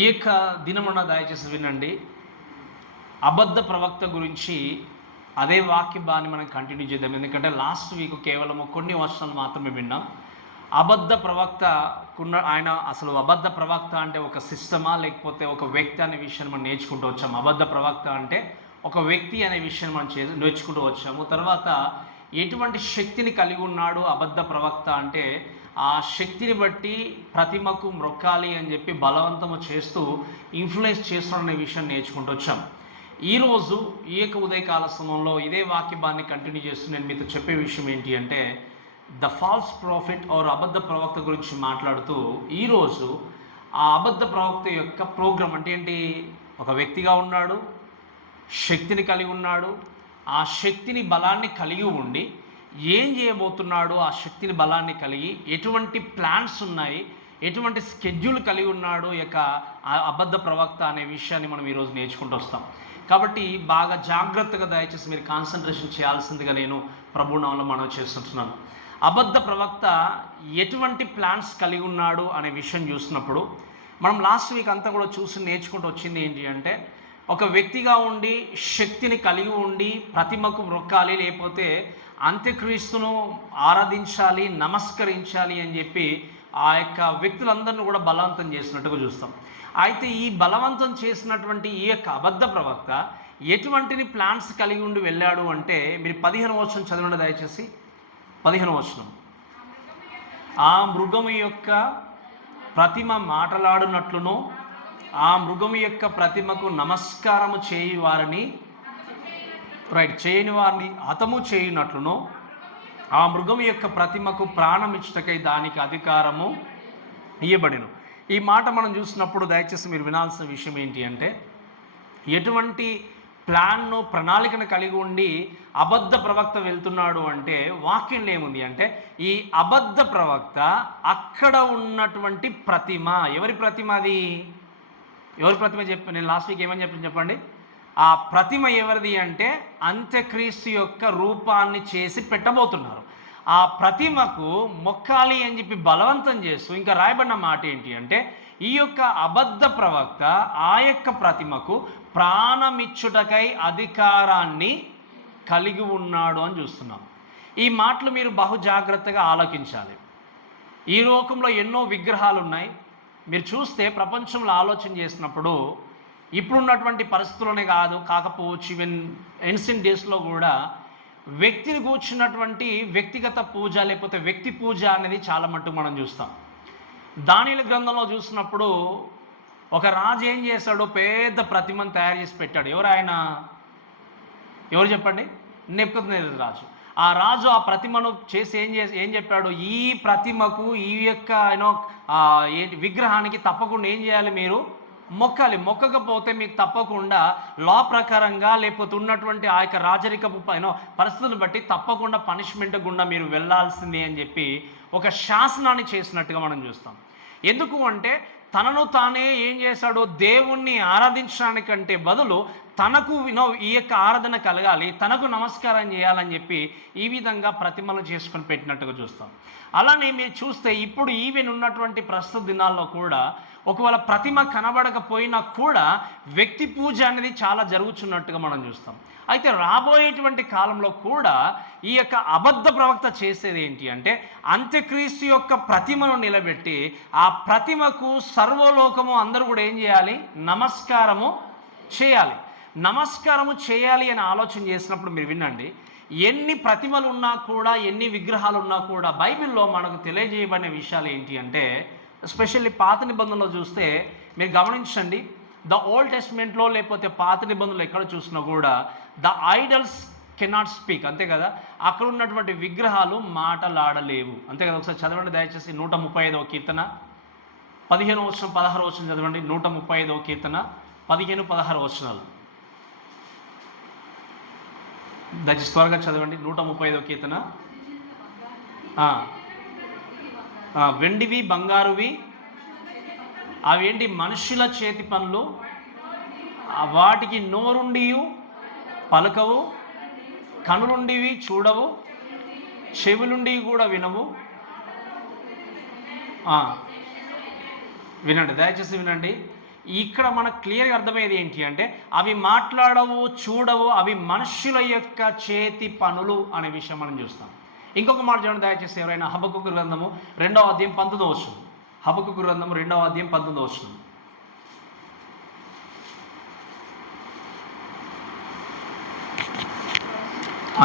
ఈ యొక్క దినమున దయచేసి వినండి. అబద్ధ ప్రవక్త గురించి అదే వాక్య భాగాన్ని మనం కంటిన్యూ చేద్దాం. ఎందుకంటే లాస్ట్ వీక్ కేవలం కొన్ని వర్షాలు మాత్రమే విన్నాం. అబద్ధ ప్రవక్తకున్న ఆయన అసలు అబద్ధ ప్రవక్త అంటే ఒక సిస్టమా లేకపోతే ఒక వ్యక్తి అనే విషయాన్ని మనం నేర్చుకుంటూ వచ్చాము. అబద్ధ ప్రవక్త అంటే ఒక వ్యక్తి అనే విషయాన్ని మనం నేర్చుకుంటూ వచ్చాము. తర్వాత ఎటువంటి శక్తిని కలిగి ఉన్నాడు అబద్ధ ప్రవక్త అంటే ఆ శక్తిని బట్టి ప్రతిమకు మ్రొక్కాలి అని చెప్పి బలవంతము చేస్తూ ఇన్ఫ్లుయెన్స్ చేస్తున్నాడనే విషయాన్ని నేర్చుకుంటూ వచ్చాం. ఈరోజు ఈ యొక్క ఉదయకాల సమయంలో ఇదే వాక్యభాన్ని కంటిన్యూ చేస్తూ నేను మీతో చెప్పే విషయం ఏంటి అంటే ద ఫాల్స్ ప్రాఫిట్ ఆర్ అబద్ధ ప్రవక్త గురించి మాట్లాడుతూ ఈరోజు ఆ అబద్ధ ప్రవక్త యొక్క ప్రోగ్రాం అంటే ఏంటి, ఒక వ్యక్తిగా ఉన్నాడు, శక్తిని కలిగి ఉన్నాడు, ఆ శక్తిని బలాన్ని కలిగి ఉండి ఏం చేయబోతున్నాడు, ఆ శక్తిని బలాన్ని కలిగి ఎటువంటి ప్లాన్స్ ఉన్నాయి, ఎటువంటి స్కెడ్యూల్ కలిగి ఉన్నాడు యొక్క అబద్ధ ప్రవక్త అనే విషయాన్ని మనం ఈరోజు నేర్చుకుంటూ వస్తాం. కాబట్టి బాగా జాగ్రత్తగా దయచేసి మీరు కాన్సన్ట్రేషన్ చేయాల్సిందిగా నేను ప్రభునామంలో మనం చేస్తున్నాను. అబద్ధ ప్రవక్త ఎటువంటి ప్లాన్స్ కలిగి ఉన్నాడు అనే విషయం చూసినప్పుడు మనం లాస్ట్ వీక్ అంతా కూడా చూసి నేర్చుకుంటూ వచ్చింది ఏంటి అంటే ఒక వ్యక్తిగా ఉండి శక్తిని కలిగి ఉండి ప్రతిమకు మ్రొక్కాలి, లేకపోతే అంత్యక్రీస్తును ఆరాధించాలి, నమస్కరించాలి అని చెప్పి ఆ యొక్క వ్యక్తులందరినీ కూడా బలవంతం చేసినట్టుగా చూస్తాం. అయితే ఈ బలవంతం చేసినటువంటి ఈ యొక్క అబద్ధ ప్రవక్త ఎటువంటి ప్లాన్స్ కలిగి ఉండి వెళ్ళాడు అంటే మీరు 15వ వచనం చదవండి దయచేసి. 15వ వచనం, ఆ మృగము యొక్క ప్రతిమ మాటలాడునట్లును ఆ మృగము యొక్క ప్రతిమకు నమస్కారము చేయని వారిని హతము చేయునట్లును ఆ మృగము యొక్క ప్రతిమకు ప్రాణం ఇచ్చుటకై దానికి అధికారము ఇయ్యబడిను. ఈ మాట మనం చూసినప్పుడు దయచేసి మీరు వినాల్సిన విషయం ఏంటి అంటే ఎటువంటి ప్లాన్ను ప్రణాళికను కలిగి ఉండి అబద్ధ ప్రవక్త వెళ్తున్నాడు అంటే వాక్యంలో ఏముంది అంటే ఈ అబద్ధ ప్రవక్త అక్కడ ఉన్నటువంటి ప్రతిమ, ఎవరి ప్రతిమ అది, ఎవరి ప్రతిమ నేను లాస్ట్ వీక్ ఏమని చెప్పండి. ఆ ప్రతిమ ఎవరిది అంటే అంత్యక్రీస్తు యొక్క రూపాన్ని చేసి పెట్టబోతున్నారు. ఆ ప్రతిమకు మొక్కాలి అని చెప్పి బలవంతం చేస్తూ ఇంకా రాయబడిన మాట ఏంటి అంటే ఈ యొక్క అబద్ధ ప్రవక్త ఆ యొక్క ప్రతిమకు ప్రాణమిచ్చుటకై అధికారాన్ని కలిగి ఉన్నాడు అని చూస్తున్నాం. ఈ మాటలు మీరు బహు జాగ్రత్తగా ఆలోచించాలి. ఈ లోకంలో ఎన్నో విగ్రహాలు ఉన్నాయి. మీరు చూస్తే ప్రపంచంలో ఆలోచన చేసినప్పుడు ఇప్పుడున్నటువంటి పరిస్థితుల్లోనే కాకపోవచ్చు ఈవెన్ ఏన్షియంట్ డేస్లో కూడా వ్యక్తిని కూర్చున్నటువంటి వ్యక్తిగత పూజ లేకపోతే వ్యక్తి పూజ అనేది చాలా మట్టుకు మనం చూస్తాం. దానియేలు గ్రంథంలో చూసినప్పుడు ఒక రాజు ఏం చేశాడో పెద్ద ప్రతిమను తయారు చేసి పెట్టాడు. ఎవరు చెప్పండి? నెబుకద్నెజరు రాజు. ఆ రాజు ఆ ప్రతిమను చేసి ఏం చెప్పాడు, ఈ ప్రతిమకు ఈ యొక్క విగ్రహానికి తప్పకుండా ఏం చేయాలి, మీరు మొక్కాలి. మొక్కకపోతే మీకు తప్పకుండా లా ప్రకారంగా లేకపోతే ఉన్నటువంటి ఆ యొక్క రాజరికపు పరిస్థితులను బట్టి తప్పకుండా పనిష్మెంట్ గుండా మీరు వెళ్ళాల్సిందే అని చెప్పి ఒక శాసనాన్ని చేసినట్టుగా మనం చూస్తాం. ఎందుకు అంటే తనను తానే ఏం చేశాడో దేవుణ్ణి ఆరాధించడానికంటే బదులు తనకు ఈ యొక్క ఆరాధన కలగాలి, తనకు నమస్కారం చేయాలని చెప్పి ఈ విధంగా ప్రతిమలు చేసుకొని పెట్టినట్టుగా చూస్తాం. అలానే మీరు చూస్తే ఇప్పుడు ఈవెన్ ఉన్నటువంటి ప్రస్తుత దినాల్లో కూడా ఒకవేళ ప్రతిమ కనబడకపోయినా కూడా వ్యక్తి పూజ అనేది చాలా జరుగుతున్నట్టుగా మనం చూస్తాం. అయితే రాబోయేటువంటి కాలంలో కూడా ఈ యొక్క అబద్ధ ప్రవక్త చేసేది ఏంటి అంటే అంత్యక్రీస్తు యొక్క ప్రతిమను నిలబెట్టి ఆ ప్రతిమకు సర్వలోకము అందరూ కూడా ఏం చేయాలి, నమస్కారము చేయాలి. నమస్కారము చేయాలి అని ఆలోచన చేసినప్పుడు మీరు వినండి, ఎన్ని ప్రతిమలు ఉన్నా కూడా ఎన్ని విగ్రహాలు ఉన్నా కూడా బైబిల్లో మనకు తెలియజేయబడిన విషయాలు ఏంటి అంటే ఎస్పెషల్లీ పాత నిబంధనలో చూస్తే మీరు గమనించండి, ద ఓల్డ్ టెస్ట్మెంట్లో లేకపోతే పాత నిబంధనలు ఎక్కడ చూసినా కూడా ద ఐడల్స్ కెనాట్ స్పీక్, అంతే కదా. అక్కడ ఉన్నటువంటి విగ్రహాలు మాటలాడలేవు, అంతే కదా. ఒకసారి చదవండి దయచేసి 135వ కీర్తన 15వ వచనం 16వ వచనం చదవండి. 135వ కీర్తన 15-16 వచనాలు దయచేసి త్వరగా చదవండి. 135వ కీర్తన. వెండివి బంగారువి అవేంటి, మనుషుల చేతి పనులు, వాటికి నోరుండి పలకవు, కనులుండివి చూడవు, చెవులుండి కూడా వినవు. వినండి దయచేసి వినండి. ఇక్కడ మనకు క్లియర్గా అర్థమయ్యేది ఏంటి అంటే అవి మాట్లాడవు, చూడవు, అవి మనుషుల యొక్క చేతి పనులు అనే విషయం మనం చూస్తాం. ఇంకొక మాట చూడండి దయచేసి ఎవరైనా. హబక్కూకు గ్రంథము 2వ అధ్యాయం 19వ వచనం. హబక్కూకు గ్రంథము 2వ అధ్యాయం 19వ వచనం.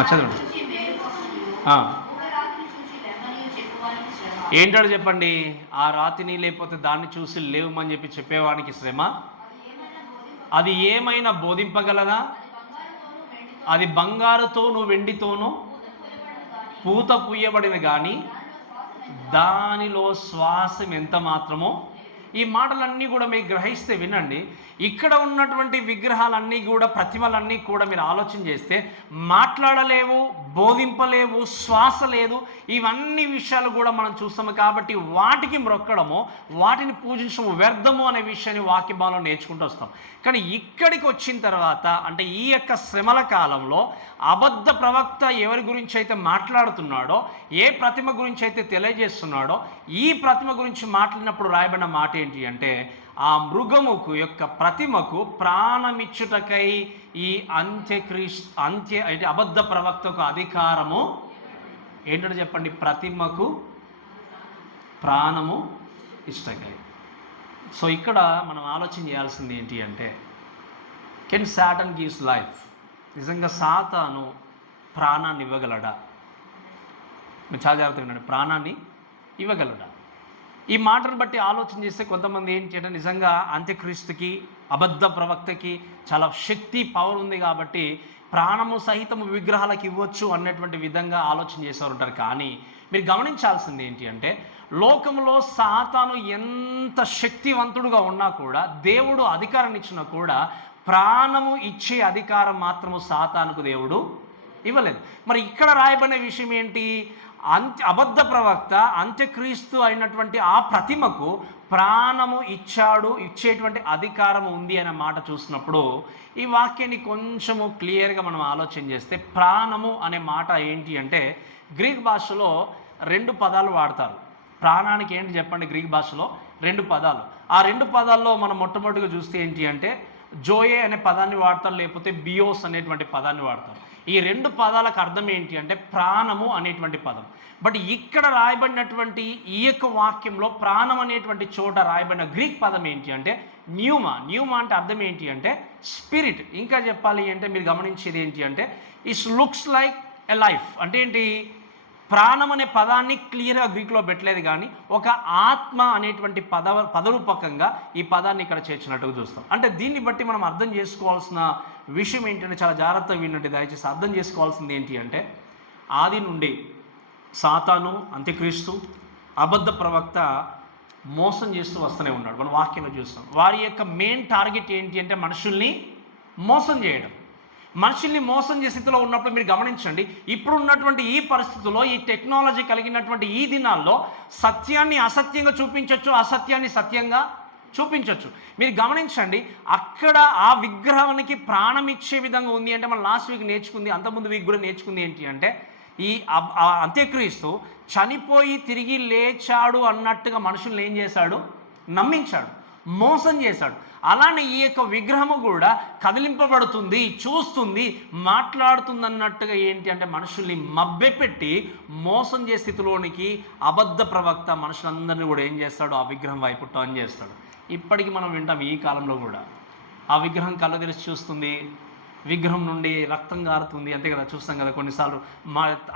చదవండి. ఏంటాడు చెప్పండి? ఆ రాతిని లేకపోతే దాన్ని చూసి లేవమని చెప్పి చెప్పేవానికి శ్రమ. అది ఏమైనా బోధింపగలదా? అది బంగారుతోనూ వెండితోనూ పూత పూయబడిన కానీ దానిలో శ్వాసం ఎంత మాత్రమో. ఈ మాటలన్నీ కూడా మీరు గ్రహిస్తే వినండి. ఇక్కడ ఉన్నటువంటి విగ్రహాలన్నీ కూడా, ప్రతిమలన్నీ కూడా మీరు ఆలోచన చేస్తే మాట్లాడలేవు, బోధింపలేవు, శ్వాస లేదు. ఇవన్నీ విషయాలు కూడా మనం చూస్తాము. కాబట్టి వాటికి మ్రొక్కడము, వాటిని పూజించడము వ్యర్థము అనే విషయాన్ని వాక్యభావంలో నేర్చుకుంటూ వస్తాం. కానీ ఇక్కడికి వచ్చిన తర్వాత, అంటే ఈ యొక్క శ్రమల కాలంలో అబద్ధ ప్రవక్త ఎవరి గురించి అయితే మాట్లాడుతున్నాడో, ఏ ప్రతిమ గురించి అయితే తెలియజేస్తున్నాడో, ఈ ప్రతిమ గురించి మాట్లాడినప్పుడు రాయబడిన మాట ఏంటి అంటే ఆ మృగముకు యొక్క ప్రతిమకు ప్రాణమిచ్చుటకై ఈ అంటే అబద్ధ ప్రవక్తకు అధికారము ఏంటంటే చెప్పండి, ప్రతిమకు ప్రాణము ఇష్టకై. సో ఇక్కడ మనం ఆలోచన చేయాల్సింది ఏంటి అంటే, కెన్ సాటన్ గివ్స్ లైఫ్? నిజంగా సాతాను ప్రాణాన్ని ఇవ్వగలడా? మీరు చాలా జాగ్రత్తగా వినండి. ప్రాణాన్ని ఇవ్వగలడా? ఈ మాటను బట్టి ఆలోచన చేస్తే కొంతమంది ఏంటి అంటే నిజంగా అంత్యక్రీస్తుకి, అబద్ధ ప్రవక్తకి చాలా శక్తి, పవర్ ఉంది కాబట్టి ప్రాణము సహితము విగ్రహాలకు ఇవ్వచ్చు అన్నటువంటి విధంగా ఆలోచన చేసేవారు ఉంటారు. కానీ మీరు గమనించాల్సింది ఏంటి అంటే లోకంలో సాతాను ఎంత శక్తివంతుడుగా ఉన్నా కూడా, దేవుడు అధికారం ఇచ్చినా కూడా ప్రాణము ఇచ్చే అధికారం మాత్రము సాతానుకు దేవుడు ఇవ్వలేదు. మరి ఇక్కడ రాయబడిన విషయం ఏంటి? అబద్ధ ప్రవక్త అంత్యక్రీస్తు అయినటువంటి ఆ ప్రతిమకు ప్రాణము ఇచ్చేటువంటి అధికారం ఉంది అనే మాట చూసినప్పుడు ఈ వాక్యాన్ని కొంచెము క్లియర్గా మనం ఆలోచన చేస్తే, ప్రాణము అనే మాట ఏంటి అంటే గ్రీక్ భాషలో 2 పదాలు వాడతారు. ప్రాణానికి ఏంటి చెప్పండి? గ్రీక్ భాషలో 2 పదాలు. ఆ 2 పదాల్లో మనం మొట్టమొదటిగా చూస్తే ఏంటి అంటే జోయే అనే పదాన్ని వాడతారు, లేకపోతే బియోస్ అనేటువంటి పదాన్ని వాడతారు. ఈ 2 పదాలకు అర్థం ఏంటి అంటే ప్రాణము అనేటువంటి పదం. బట్ ఇక్కడ రాయబడినటువంటి ఈ యొక్క వాక్యంలో ప్రాణం అనేటువంటి చోట రాయబడిన గ్రీక్ పదం ఏంటి అంటే న్యూమా. న్యూమా అంటే అర్థం ఏంటి అంటే స్పిరిట్. ఇంకా చెప్పాలి అంటే మీరు గమనించేది ఏంటి అంటే it's looks like a life. అంటే ఏంటి? ప్రాణం అనే పదాన్ని క్లియర్గా గ్రీక్లో పెట్టలేదు, కానీ ఒక ఆత్మ అనేటువంటి పదరూపకంగా ఈ పదాన్ని ఇక్కడ చేర్చినట్టుగా చూస్తాం. అంటే దీన్ని బట్టి మనం అర్థం చేసుకోవాల్సిన విషయం ఏంటంటే, చాలా జాగ్రత్తగా వినండి దయచేసి. అర్థం చేసుకోవాల్సింది ఏంటి అంటే ఆది నుండి సాతాను, అంత్యక్రీస్తు, అబద్ధ ప్రవక్త మోసం చేస్తూ వస్తూనే ఉన్నాడు. మనం వాక్యంలో చూస్తాం. వారి యొక్క మెయిన్ టార్గెట్ ఏంటి అంటే మనుషుల్ని మోసం చేయడం. మనుషుల్ని మోసం చేసే స్థితిలో ఉన్నప్పుడు మీరు గమనించండి, ఇప్పుడు ఉన్నటువంటి ఈ పరిస్థితుల్లో, ఈ టెక్నాలజీ కలిగినటువంటి ఈ దినాల్లో సత్యాన్ని అసత్యంగా చూపించవచ్చు, అసత్యాన్ని సత్యంగా చూపించవచ్చు. మీరు గమనించండి, అక్కడ ఆ విగ్రహానికి ప్రాణం ఇచ్చే విధంగా ఉంది అంటే మనం లాస్ట్ వీక్ నేర్చుకుంది, అంతకుముందు వీక్ కూడా నేర్చుకుంది ఏంటి అంటే ఈ అంత్యక్రీస్తు చనిపోయి తిరిగి లేచాడు అన్నట్టుగా మనుషుల్ని ఏం చేశాడు? నమ్మించాడు, మోసం చేశాడు. అలానే ఈ యొక్క విగ్రహము కూడా కదిలింపబడుతుంది, చూస్తుంది, మాట్లాడుతుంది అన్నట్టుగా ఏంటి అంటే మనుషుల్ని మభ్యపెట్టి మోసం చేసే స్థితిలోనికి అబద్ధ ప్రవక్త మనుషులందరినీ కూడా ఏం చేస్తాడు? ఆ విగ్రహం వైపు టర్న్ చేస్తాడు. ఇప్పటికీ మనం వింటాం, ఈ కాలంలో కూడా ఆ విగ్రహం కళ్ళు తెరిచి చూస్తుంది, విగ్రహం నుండి రక్తం గారుతుంది, అంతే కదా, చూస్తాం కదా. కొన్నిసార్లు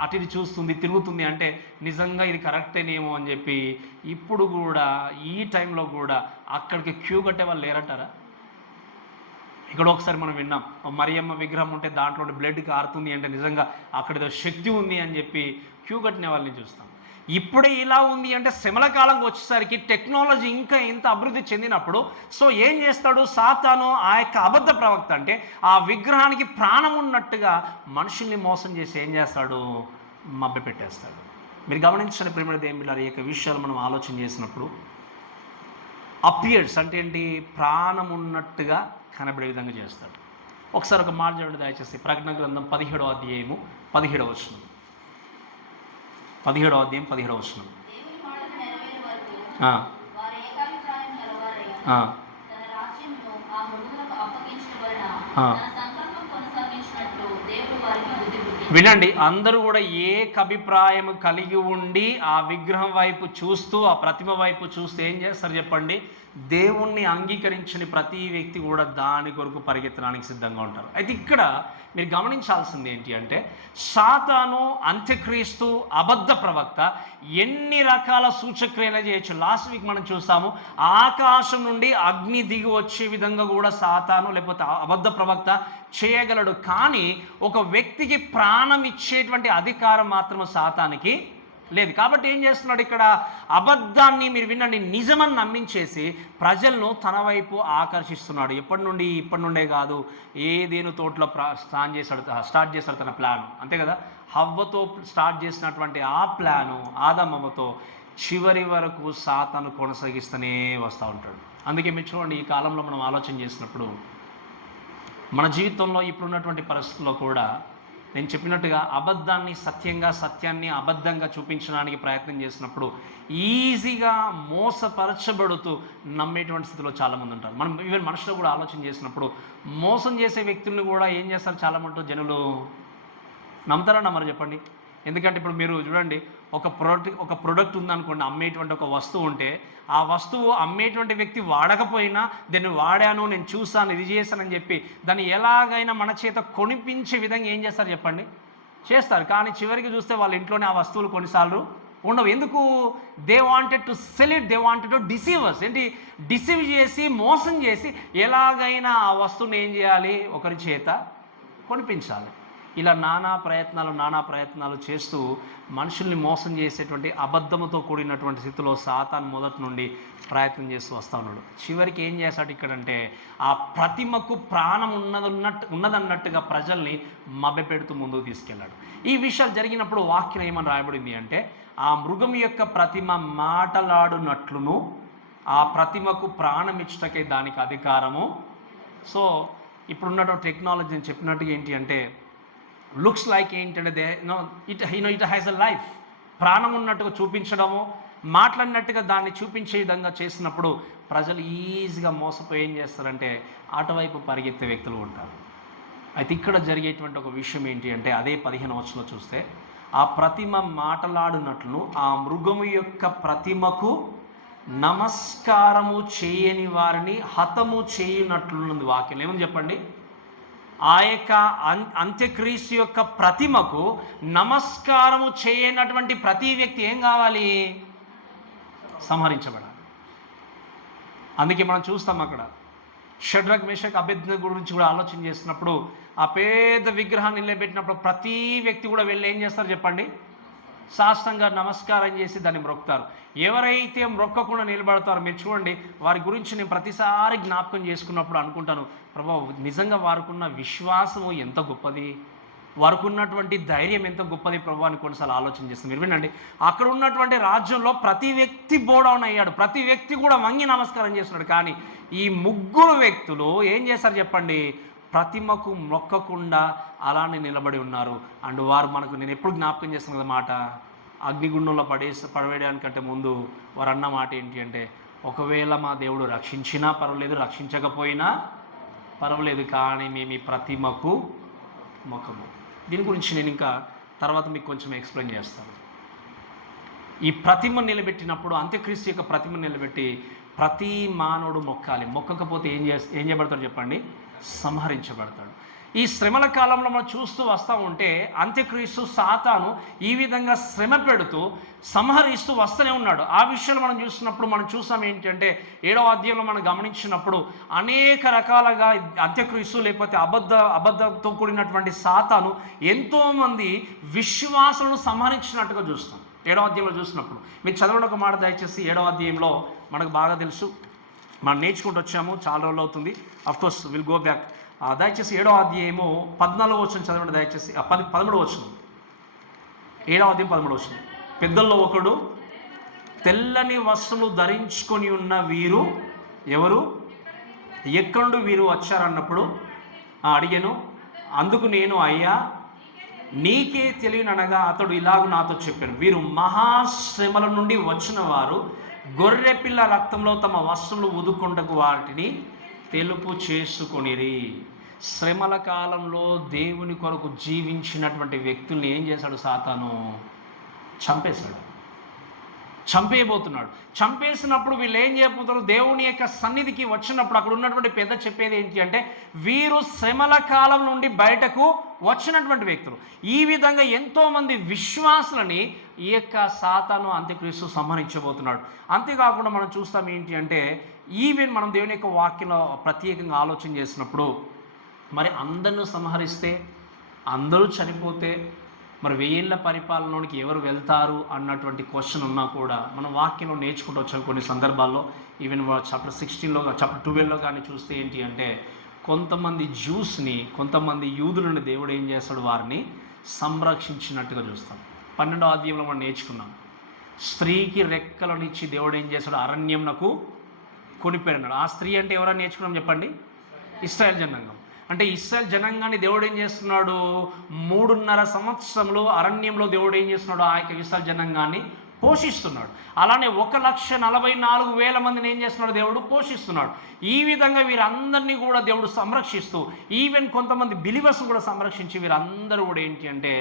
అటు చూస్తుంది, తిరుగుతుంది. అంటే నిజంగా ఇది కరెక్టేనేమో అని చెప్పి ఇప్పుడు కూడా ఈ టైంలో కూడా అక్కడికి క్యూ కట్టే వాళ్ళు లేరంటారా? ఇక్కడ ఒకసారి మనం విన్నాం, మరియమ్మ విగ్రహం ఉంటే దాంట్లో బ్లడ్ కారుతుంది అంటే నిజంగా అక్కడ ఏదో శక్తి ఉంది అని చెప్పి క్యూ కట్టిన వాళ్ళని చూస్తాం. ఇప్పుడే ఇలా ఉంది అంటే శ్రమల కాలంకి వచ్చేసరికి టెక్నాలజీ ఇంకా ఇంత అభివృద్ధి చెందినప్పుడు సో ఏం చేస్తాడు సాతాను? ఆ యొక్క అబద్ధ ప్రవక్త అంటే ఆ విగ్రహానికి ప్రాణం ఉన్నట్టుగా మనుషుల్ని మోసం చేసి ఏం చేస్తాడు? మభ్యపెట్టేస్తాడు. మీరు గమనించిన ప్రేమ దేవుని ఈ యొక్క విషయాలు మనం ఆలోచన చేసినప్పుడు అపియర్స్ అంటే ఏంటి? ప్రాణం ఉన్నట్టుగా కనబడే విధంగా చేస్తాడు. ఒకసారి ఒక మాట చూడండి దయచేసి. ప్రకటన గ్రంథం 17వ అధ్యాయము 17వ వచనం. 17వ అధ్యాయం 17వ వచనం. వినండి, అందరూ కూడా ఏకాభిప్రాయం కలిగి ఉండి ఆ విగ్రహం వైపు చూస్తూ, ఆ ప్రతిమ వైపు చూస్తూ ఏం చేస్తారు చెప్పండి? దేవుణ్ణి అంగీకరించని ప్రతి వ్యక్తి కూడా దాని కొరకు పరిగెత్తడానికి సిద్ధంగా ఉంటారు. అయితే ఇక్కడ మీరు గమనించాల్సింది ఏంటి అంటే, సాతాను, అంత్యక్రీస్తు, అబద్ధ ప్రవక్త ఎన్ని రకాల సూచక్రియలు చేయొచ్చు. లాస్ట్ వీక్ మనం చూసాము, ఆకాశం నుండి అగ్ని దిగి వచ్చే విధంగా కూడా సాతాను లేకపోతే అబద్ధ ప్రవక్త చేయగలడు. కానీ ఒక వ్యక్తికి ప్రాణం ఇచ్చేటువంటి అధికారం మాత్రం సాతానికి లేదు. కాబట్టి ఏం చేస్తున్నాడు ఇక్కడ? అబద్ధాన్ని మీరు వినండి, నిజమని నమ్మించేసి ప్రజలను తన వైపు ఆకర్షిస్తున్నాడు. ఇప్పటి నుండే కాదు, ఏదేను తోటలో స్టార్ట్ చేశాడు తన ప్లాన్, అంతే కదా? హవ్వతో స్టార్ట్ చేసినటువంటి ఆ ప్లాను, ఆదమవ్వతో చివరి వరకు సాతాను కొనసాగిస్తూనే వస్తూ ఉంటాడు. అందుకే మీరు చూడండి, ఈ కాలంలో మనం ఆలోచన చేసినప్పుడు మన జీవితంలో ఇప్పుడున్నటువంటి పరిస్థితుల్లో కూడా నేను చెప్పినట్టుగా అబద్ధాన్ని సత్యంగా, సత్యాన్ని అబద్ధంగా చూపించడానికి ప్రయత్నం చేసినప్పుడు ఈజీగా మోసపరచబడుతూ నమ్మేటువంటి స్థితిలో చాలామంది ఉంటారు. మనం ఈవెన్ మనుషులు కూడా ఆలోచన చేసినప్పుడు మోసం చేసే వ్యక్తుల్ని కూడా ఏం చేస్తారు చాలామంది జనులు? నమ్ముతారా నమ్మరు చెప్పండి? ఎందుకంటే ఇప్పుడు మీరు చూడండి, ఒక ప్రొడక్ట్ ఉందనుకోండి, అమ్మేటువంటి ఒక వస్తువు ఉంటే, ఆ వస్తువు అమ్మేటువంటి వ్యక్తి వాడకపోయినా దాన్ని వాడాను, నేను చూసాను, ఇది చేశానని చెప్పి దాన్ని ఎలాగైనా మన చేత కొనిపించే విధంగా ఏం చేస్తారు చెప్పండి? చేస్తారు. కానీ చివరికి చూస్తే వాళ్ళ ఇంట్లోనే ఆ వస్తువులు కొన్నిసార్లు ఉండవు. ఎందుకు? They wanted to sell it, they wanted to deceivers. ఏంటి? డిసీవ్ చేసి, మోసం చేసి ఎలాగైనా ఆ వస్తువుని ఏం చేయాలి? ఒకరి చేత కొనిపించాలి. ఇలా నానా ప్రయత్నాలు చేస్తూ మనుషుల్ని మోసం చేసేటువంటి అబద్ధముతో కూడినటువంటి స్థితిలో సాతాను మొదటి నుండి ప్రయత్నం చేస్తూ వస్తూ ఉన్నాడు. చివరికి ఏం చేశాడు ఇక్కడంటే, ఆ ప్రతిమకు ప్రాణం ఉన్నదన్నట్టుగా ప్రజల్ని మభ్యపెడుతూ ముందుకు తీసుకెళ్ళాడు. ఈ విషయాలు జరిగినప్పుడు వాక్యం ఏమని రాయబడింది అంటే, ఆ మృగం యొక్క ప్రతిమ మాటలాడునట్లును ఆ ప్రతిమకు ప్రాణం ఇచ్చటకే దానికి అధికారము. సో ఇప్పుడున్నటువంటి టెక్నాలజీ నేను చెప్పినట్టుగా ఏంటి అంటే, లుక్స్ లైక్ ఏంటంటే ఇట్ హ్యాస్ ఎ లైఫ్, ప్రాణం ఉన్నట్టుగా చూపించడము, మాట్లాడినట్టుగా దాన్ని చూపించే విధంగా చేసినప్పుడు ప్రజలు ఈజీగా మోసపోయి ఏం చేస్తారంటే అటువైపు పరిగెత్తే వ్యక్తులు ఉంటారు. అయితే ఇక్కడ జరిగేటువంటి ఒక విషయం ఏంటి అంటే, అదే 15వ వచనంలో చూస్తే, ఆ ప్రతిమ మాట్లాడునట్లు ఆ మృగము యొక్క ప్రతిమకు నమస్కారము చేయని వారిని హతము చేయనట్లున్నది వాక్యం. ఏమని చెప్పండి? ఆ యొక్క అంత్యక్రీస్తు యొక్క ప్రతిమకు నమస్కారము చేయనటువంటి ప్రతి వ్యక్తి ఏం కావాలి? సంహరించబడాలి. అందుకే మనం చూస్తాం అక్కడ షడ్రక్, మేషక్, అబేద్నెగో గురించి కూడా ఆలోచన చేసినప్పుడు, ఆ పేద విగ్రహాన్ని నిలబెట్టినప్పుడు ప్రతి వ్యక్తి కూడా వెళ్ళి ఏం చేస్తారు చెప్పండి? సాష్టంగా నమస్కారం చేసి దాన్ని మ్రొక్కుతారు. ఎవరైతే మ్రొక్కకుండా నిలబడతారో మీరు చూడండి, వారి గురించి నేను ప్రతిసారి జ్ఞాపకం చేసుకున్నప్పుడు అనుకుంటాను, ప్రభు నిజంగా వారికున్న విశ్వాసము ఎంత గొప్పది, వారికి ఉన్నటువంటి ధైర్యం ఎంత గొప్పది ప్రభు అని కొన్నిసార్లు ఆలోచన చేస్తాను. మీరు వినండి, అక్కడ ఉన్నటువంటి రాజ్యంలో ప్రతి వ్యక్తి బోడౌన్ అయ్యాడు, ప్రతి వ్యక్తి కూడా వంగి నమస్కారం చేస్తున్నాడు. కానీ ఈ ముగ్గురు వ్యక్తులు ఏం చేస్తారు చెప్పండి? ప్రతిమకు మొక్కకుండా అలానే నిలబడి ఉన్నారు. అండ్ వారు మనకు, నేను ఎప్పుడు జ్ఞాపకం చేస్తాను కదా మాట, అగ్నిగుండంలో పడవేయడానికంటే ముందు వారు అన్న మాట ఏంటి అంటే, ఒకవేళ మా దేవుడు రక్షించినా పర్వాలేదు, రక్షించకపోయినా పర్వాలేదు, కానీ మేము ఈ ప్రతిమకు మొక్కము. దీని గురించి నేను ఇంకా తర్వాత మీకు కొంచెం ఎక్స్ప్లెయిన్ చేస్తాను. ఈ ప్రతిమ నిలబెట్టినప్పుడు, అంత్యక్రీస్తు యొక్క ప్రతిమ నిలబెట్టి ప్రతి మానవుడు మొక్కాలి. మొక్కకపోతే ఏం చేయబడతాడు చెప్పండి? సంహరించబడతాడు. ఈ శ్రమల కాలంలో మనం చూస్తూ వస్తూ ఉంటే అంత్యక్రీస్తు సాతాను ఈ విధంగా శ్రమ పెడుతూ సంహరిస్తూ వస్తూనే ఉన్నాడు. ఆ విషయాలు మనం చూసినప్పుడు మనం చూసాం ఏంటంటే, 7వ అధ్యాయంలో మనం గమనించినప్పుడు అనేక రకాలుగా అంత్యక్రీస్తు లేకపోతే అబద్ధంతో కూడినటువంటి సాతాను ఎంతోమంది విశ్వాసులను సంహరించినట్టుగా చూస్తాం 7వ అధ్యాయంలో చూసినప్పుడు. మీరు చదవడం ఒక మాట దయచేసి 7వ అధ్యాయంలో మనకు బాగా తెలుసు, మనం నేర్చుకుంటూ వచ్చాము, చాలా రోజులు అవుతుంది. Of course will go back. దయచేసి 7వ అధ్యాయము 14వ వచనం చదవండి దయచేసి. 13వ వచనం, 7వ అధ్యాయం 13వ వచనం. పెద్దల్లో ఒకడు తెల్లని వస్త్రములు ధరించుకొని ఉన్న వీరు ఎవరు? ఎక్కడుండి వీరు వచ్చారన్నప్పుడు అడిగాను. అందుకు నేను, అయ్యా నీకే తెలియననగా అతడు ఇలాగ నాతో చెప్పాను, వీరు మహాశ్రమల నుండి వచ్చిన వారు, గొర్రెపిల్ల రక్తంలో తమ వస్త్రములు ఉదుకొండకు వాటిని తెలుపు చేసుకొనిరి. శ్రమల కాలంలో దేవుని కొరకు జీవించినటువంటి వ్యక్తుల్ని ఏం చేశాడు? సాతాను చంపేశాడు, చంపేయబోతున్నాడు. చంపేసినప్పుడు వీళ్ళు ఏం చేయబోతారు? దేవుని యొక్క సన్నిధికి వచ్చినప్పుడు అక్కడ ఉన్నటువంటి పెద్ద చెప్పేది ఏంటి అంటే, వీరు శ్రమల కాలం నుండి బయటకు వచ్చినటువంటి వ్యక్తులు. ఈ విధంగా ఎంతోమంది విశ్వాసులని ఈ యొక్క సాతాను అంత్యక్రీస్తు సంహరించబోతున్నాడు. అంతేకాకుండా మనం చూస్తాం ఏంటి అంటే, ఈవెన్ మనం దేవుని యొక్క వాక్యంలో ప్రత్యేకంగా ఆలోచన చేసినప్పుడు, మరి అందరిని సంహరిస్తే, అందరూ చనిపోతే మరి 1000 పరిపాలనలోనికి ఎవరు వెళ్తారు అన్నటువంటి క్వశ్చన్ ఉన్నా కూడా మనం వాక్యంలో నేర్చుకుంటూ వచ్చాం కొన్ని సందర్భాల్లో. ఈవెన్ చాప్టర్ 16లో, చాప్టర్ 12లో కానీ చూస్తే ఏంటి అంటే, కొంతమంది జ్యూస్ని, కొంతమంది యూదులను దేవుడు ఏం చేస్తాడు? వారిని సంరక్షించినట్టుగా చూస్తాం. 12వ అధ్యాయంలో మనం నేర్చుకున్నాం, స్త్రీకి రెక్కలనిచ్చి దేవుడు ఏం చేస్తాడు? అరణ్యంనకు కొనిపోయినాడు. ఆ స్త్రీ అంటే ఎవరైనా నేర్చుకున్నాం చెప్పండి? ఇశ్రాయేల్ జనాంగం. అంటే ఇశ్రాయేల్ జనాంగాన్ని దేవుడు ఏం చేస్తున్నాడు? 3.5 సంవత్సరంలో అరణ్యంలో దేవుడు ఏం చేస్తున్నాడు? ఆ యొక్క ఇశ్రాయేల్ జనాంగాన్ని పోషిస్తున్నాడు. అలానే 1,44,000 మందిని ఏం చేస్తున్నాడు? దేవుడు పోషిస్తున్నాడు. ఈ విధంగా వీరందరినీ కూడా దేవుడు సంరక్షిస్తూ, ఈవెన్ కొంతమంది బిలీవర్స్ కూడా సంరక్షించి, వీరందరూ కూడా ఏంటి అంటే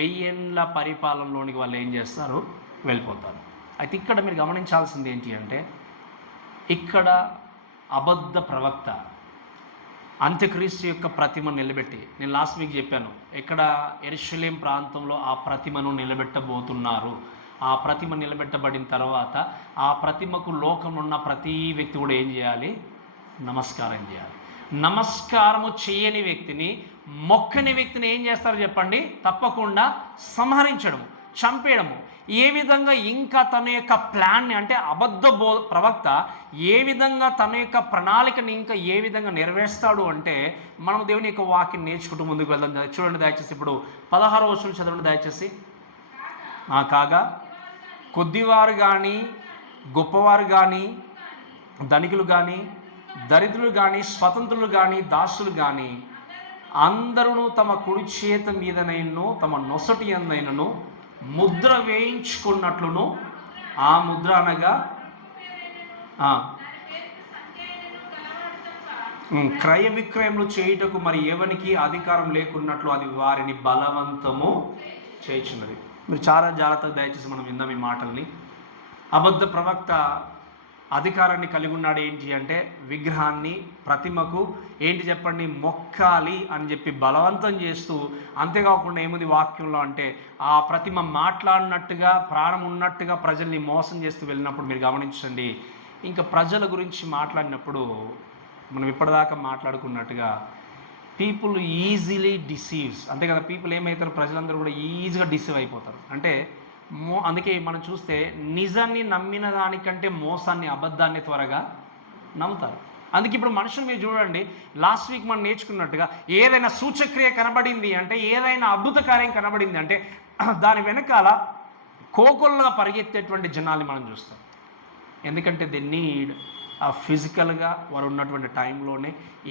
1000 ఏళ్ల పరిపాలనలోనికి వాళ్ళు ఏం చేస్తారు? వెళ్ళిపోతారు. అయితే ఇక్కడ మీరు గమనించాల్సింది ఏంటి అంటే, ఇక్కడ అబద్ధ ప్రవక్త అంత్యక్రీస్తు యొక్క ప్రతిమను నిలబెట్టి, నేను లాస్ట్ వీక్ చెప్పాను, ఇక్కడ యెరూషలేం ప్రాంతంలో ఆ ప్రతిమను నిలబెట్టబోతున్నారు. ఆ ప్రతిమ నిలబెట్టబడిన తర్వాత ఆ ప్రతిమకు లోకంలో ఉన్న ప్రతి వ్యక్తి కూడా ఏం చేయాలి? నమస్కారం చేయాలి. నమస్కారము చేయని వ్యక్తిని, మొక్కని వ్యక్తిని ఏం చేస్తారు చెప్పండి? తప్పకుండా సంహరించడము, చంపేయడము. ఏ విధంగా ఇంకా తన యొక్క ప్లాన్ని, అంటే అబద్ధ ప్రవక్త ఏ విధంగా తన యొక్క ప్రణాళికని ఇంకా ఏ విధంగా నెరవేరుస్తాడు అంటే, మనం దేవుని యొక్క వాక్యం నేర్చుకుంటూ ముందుకు వెళ్దాం. చూడండి దయచేసి, ఇప్పుడు 16వ వచనం చదవండి దయచేసి. కాగా కొద్దివారు కానీ, గొప్పవారు కానీ, ధనికులు కానీ, దరిద్రులు కానీ, స్వతంత్రులు కానీ, దాసులు కానీ, అందరూ తమ కుడి చేత మీదనైనను తమ నొసటి అందైనను ముద్ర వేయించుకున్నట్లును, ఆ ముద్ర అనగా క్రయ విక్రయములు చేయుటకు మరి ఎవరికి అధికారం లేకున్నట్లు అది వారిని బలవంతము చేయుచున్నది. మీరు చాలా జాగ్రత్తగా దయచేసి మనం విందాం ఈ మాటల్ని. అబద్ధ ప్రవక్త అధికారాన్ని కలిగి ఉన్నాడు. ఏంటి అంటే, విగ్రహాన్ని, ప్రతిమకు ఏంటి చెప్పండి? మొక్కాలి అని చెప్పి బలవంతం చేస్తూ, అంతేకాకుండా ఏముంది వాక్యంలో అంటే, ఆ ప్రతిమ మాట్లాడినట్టుగా, ప్రాణం ఉన్నట్టుగా ప్రజల్ని మోసం చేస్తూ వెళ్ళినప్పుడు మీరు గమనించండి. ఇంకా ప్రజల గురించి మాట్లాడినప్పుడు మనం ఇప్పటిదాకా మాట్లాడుకున్నట్టుగా పీపుల్ ఈజీలీ డిసీవ్స్, అంతే కదా. పీపుల్ ఏమవుతారు? ప్రజలందరూ కూడా ఈజీగా డిసీవ్ అయిపోతారు. అంటే అందుకే మనం చూస్తే నిజాన్ని నమ్మిన దానికంటే మోసాన్ని, అబద్ధాన్ని త్వరగా నమ్ముతారు. అందుకే ఇప్పుడు మనుషులు మీరు చూడండి, లాస్ట్ వీక్ మనం నేర్చుకున్నట్టుగా ఏదైనా సూచక్రియ కనబడింది అంటే, ఏదైనా అద్భుత కార్యం కనబడింది అంటే, దాని వెనకాల కోకొల్లగా పరిగెత్తేటువంటి జనాల్ని మనం చూస్తాం. ఎందుకంటే దే నీడ్ ఆ ఫిజికల్గా వారు ఉన్నటువంటి టైంలోనే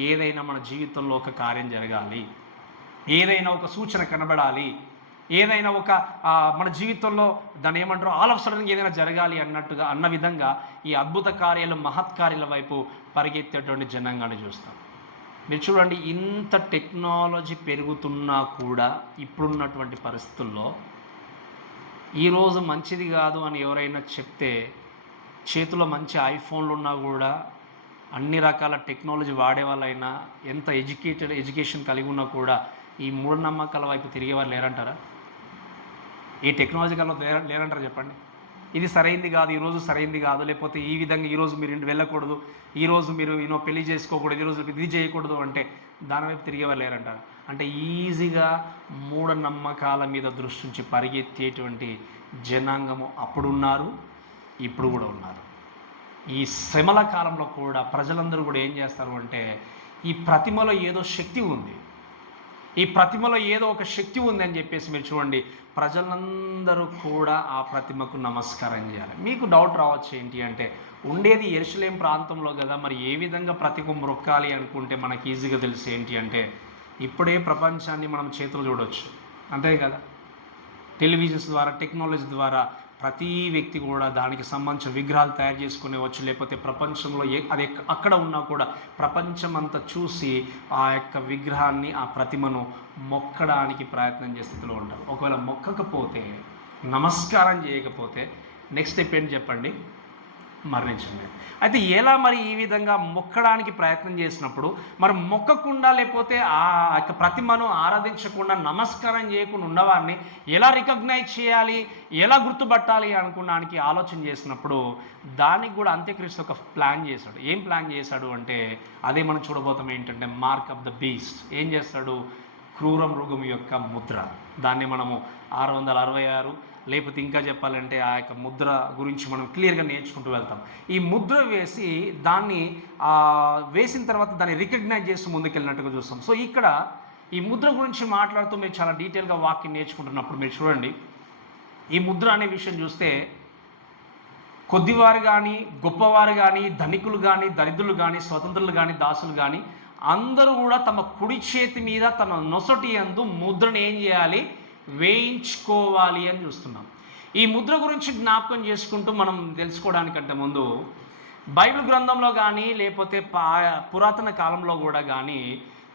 ఏదైనా మన జీవితంలో ఒక కార్యం జరగాలి, ఏదైనా ఒక సూచన కనబడాలి, ఏదైనా ఒక మన జీవితంలో దాన్ని ఏమంటారు, ఆల్ ఆఫ్ సడన్గా ఏదైనా జరగాలి అన్నట్టుగా, అన్న విధంగా ఈ అద్భుత కార్యాలు, మహత్కార్యాల వైపు పరిగెత్తేటువంటి జనాంగాన్ని చూస్తాం. మీరు చూడండి, ఇంత టెక్నాలజీ పెరుగుతున్నా కూడా ఇప్పుడున్నటువంటి పరిస్థితుల్లో ఈరోజు మంచిది కాదు అని ఎవరైనా చెప్తే, చేతిలో మంచి ఐఫోన్లు ఉన్నా కూడా, అన్ని రకాల టెక్నాలజీ వాడే వాళ్ళైనా, ఎంత ఎడ్యుకేషన్ కలిగి ఉన్నా కూడా ఈ మూఢనమ్మకాల వైపు తిరిగేవారు లేరంటారా? ఈ టెక్నాలజీ కన్నా లేరంటారా చెప్పండి? ఇది సరైంది కాదు, ఈరోజు సరైంది కాదు, లేకపోతే ఈ విధంగా ఈరోజు మీరు ఇంటి వెళ్ళకూడదు, ఈరోజు మీరు పెళ్లి చేసుకోకూడదు, ఈరోజు ఇది చేయకూడదు అంటే దాని వైపు తిరిగేవారు లేరంటారు. అంటే ఈజీగా మూఢనమ్మకాల మీద దృష్టి నుంచి పరిగెత్తేటువంటి జనాంగము అప్పుడున్నారు, ఇప్పుడు కూడా ఉన్నారు. ఈ శ్రమల కాలంలో కూడా ప్రజలందరూ కూడా ఏం చేస్తారు అంటే, ఈ ప్రతిమలో ఏదో శక్తి ఉంది, ఈ ప్రతిమలో ఏదో ఒక శక్తి ఉంది అని చెప్పేసి మీరు చూడండి, ప్రజలందరూ కూడా ఆ ప్రతిమకు నమస్కారం చేయాలి. మీకు డౌట్ రావచ్చు, ఏంటి అంటే, ఉండేది యెరూషలేం ప్రాంతంలో కదా, మరి ఏ విధంగా ప్రతిమ మొక్కాలి అనుకుంటే మనకి ఈజీగా తెలిసి ఏంటి అంటే, ఇప్పుడే ప్రపంచాన్ని మనం చేతులు చూడవచ్చు, అంతే కదా. టెలివిజన్స్ ద్వారా, టెక్నాలజీ ద్వారా ప్రతి వ్యక్తి కూడా దానికి సంబంధించిన విగ్రహాలు తయారు చేసుకునేవచ్చు, లేకపోతే ప్రపంచంలో అది అక్కడ ఉన్నా కూడా ప్రపంచం అంతా చూసి ఆ యొక్క విగ్రహాన్ని, ఆ ప్రతిమను మొక్కడానికి ప్రయత్నం చేసే స్థితిలో ఉంటారు. ఒకవేళ మొక్కకపోతే, నమస్కారం చేయకపోతే నెక్స్ట్ స్టెప్ ఏంటి చెప్పండి? మరణించండి. అయితే ఎలా మరి ఈ విధంగా మొక్కడానికి ప్రయత్నం చేసినప్పుడు మరి మొక్కకుండా, లేకపోతే ఆ యొక్క ప్రతిమను ఆరాధించకుండా, నమస్కారం చేయకుండా ఉన్నవారిని ఎలా రికగ్నైజ్ చేయాలి, ఎలా గుర్తుపట్టాలి అనుకున్నానికి ఆలోచన చేసినప్పుడు దానికి కూడా అంత్యక్రీస్తు ఒక ప్లాన్ చేశాడు. ఏం ప్లాన్ చేశాడు అంటే అదే మనం చూడబోతాం. ఏంటంటే మార్క్ ఆఫ్ ద బీస్ట్. ఏం చేస్తాడు? క్రూర మృగం యొక్క ముద్ర. దాన్ని మనము 666, లేకపోతే ఇంకా చెప్పాలంటే ఆ యొక్క ముద్ర గురించి మనం క్లియర్గా నేర్చుకుంటూ వెళ్తాం. ఈ ముద్ర వేసి దాన్ని వేసిన తర్వాత దాన్ని రికగ్నైజ్ చేస్తూ ముందుకెళ్ళినట్టుగా చూస్తాం. సో ఇక్కడ ఈ ముద్ర గురించి మాట్లాడుతూ మీరు చాలా డీటెయిల్గా వాక్యం నేర్చుకుంటున్నప్పుడు మీరు చూడండి, ఈ ముద్ర అనే విషయం చూస్తే కొద్దివారు కానీ, గొప్పవారు కానీ, ధనికులు కానీ, దరిద్రులు కానీ, స్వతంత్రులు కానీ, దాసులు కానీ అందరూ కూడా తమ కుడి చేతి మీద తన నొసటి యందు ముద్రను ఏం చేయాలి? వేయించుకోవాలి అని చూస్తున్నాం. ఈ ముద్ర గురించి జ్ఞాపకం చేసుకుంటూ మనం తెలుసుకోవడానికంటే ముందు బైబిల్ గ్రంథంలో కానీ, లేకపోతే పురాతన కాలంలో కూడా కానీ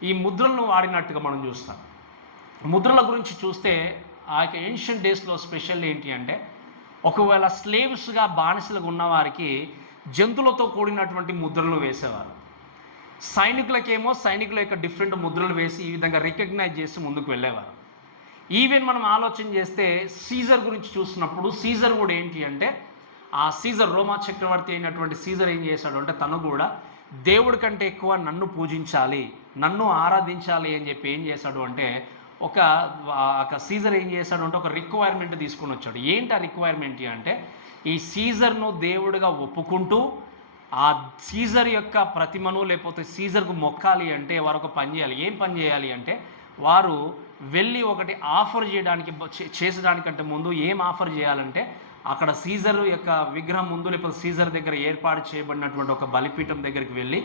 ఈ ముద్రలను వాడినట్టుగా మనం చూస్తాం. ముద్రల గురించి చూస్తే ఆ యొక్క ఏన్షియంట్ డేస్లో స్పెషల్ ఏంటి అంటే, ఒకవేళ స్లేవ్స్గా బానిసలుగా ఉన్నవారికి జంతువులతో కూడినటువంటి ముద్రలు వేసేవారు. సైనికులకేమో సైనికుల యొక్క డిఫరెంట్ ముద్రలు వేసి ఈ విధంగా రికగ్నైజ్ చేసి ముందుకు వెళ్ళేవారు. ఈవెన్ మనం ఆలోచన చేస్తే సీజర్ గురించి చూసినప్పుడు సీజర్ కూడా ఏంటి అంటే, ఆ సీజర్, రోమా చక్రవర్తి అయినటువంటి సీజర్ ఏం చేశాడు అంటే తను కూడా దేవుడి కంటే ఎక్కువ నన్ను పూజించాలి, నన్ను ఆరాధించాలి అని చెప్పి ఏం చేశాడు అంటే ఒక సీజర్ ఏం చేశాడు అంటే ఒక రిక్వైర్మెంట్ తీసుకొని వచ్చాడు. ఏంటి ఆ రిక్వైర్మెంట్ అంటే, ఈ సీజర్ను దేవుడిగా ఒప్పుకుంటూ ఆ సీజర్ యొక్క ప్రతిమను, లేకపోతే సీజర్కు మొక్కాలి అంటే వారు ఒక పని చేయాలి. ఏం పని చేయాలి అంటే, వారు వెళ్ళి ఒకటి ఆఫర్ చేసేదానికంటే ముందు ఏం ఆఫర్ చేయాలంటే, అక్కడ సీజర్ యొక్క విగ్రహం ముందు, లేకపోతే సీజర్ దగ్గర ఏర్పాటు చేయబడినటువంటి ఒక బలిపీఠం దగ్గరికి వెళ్ళి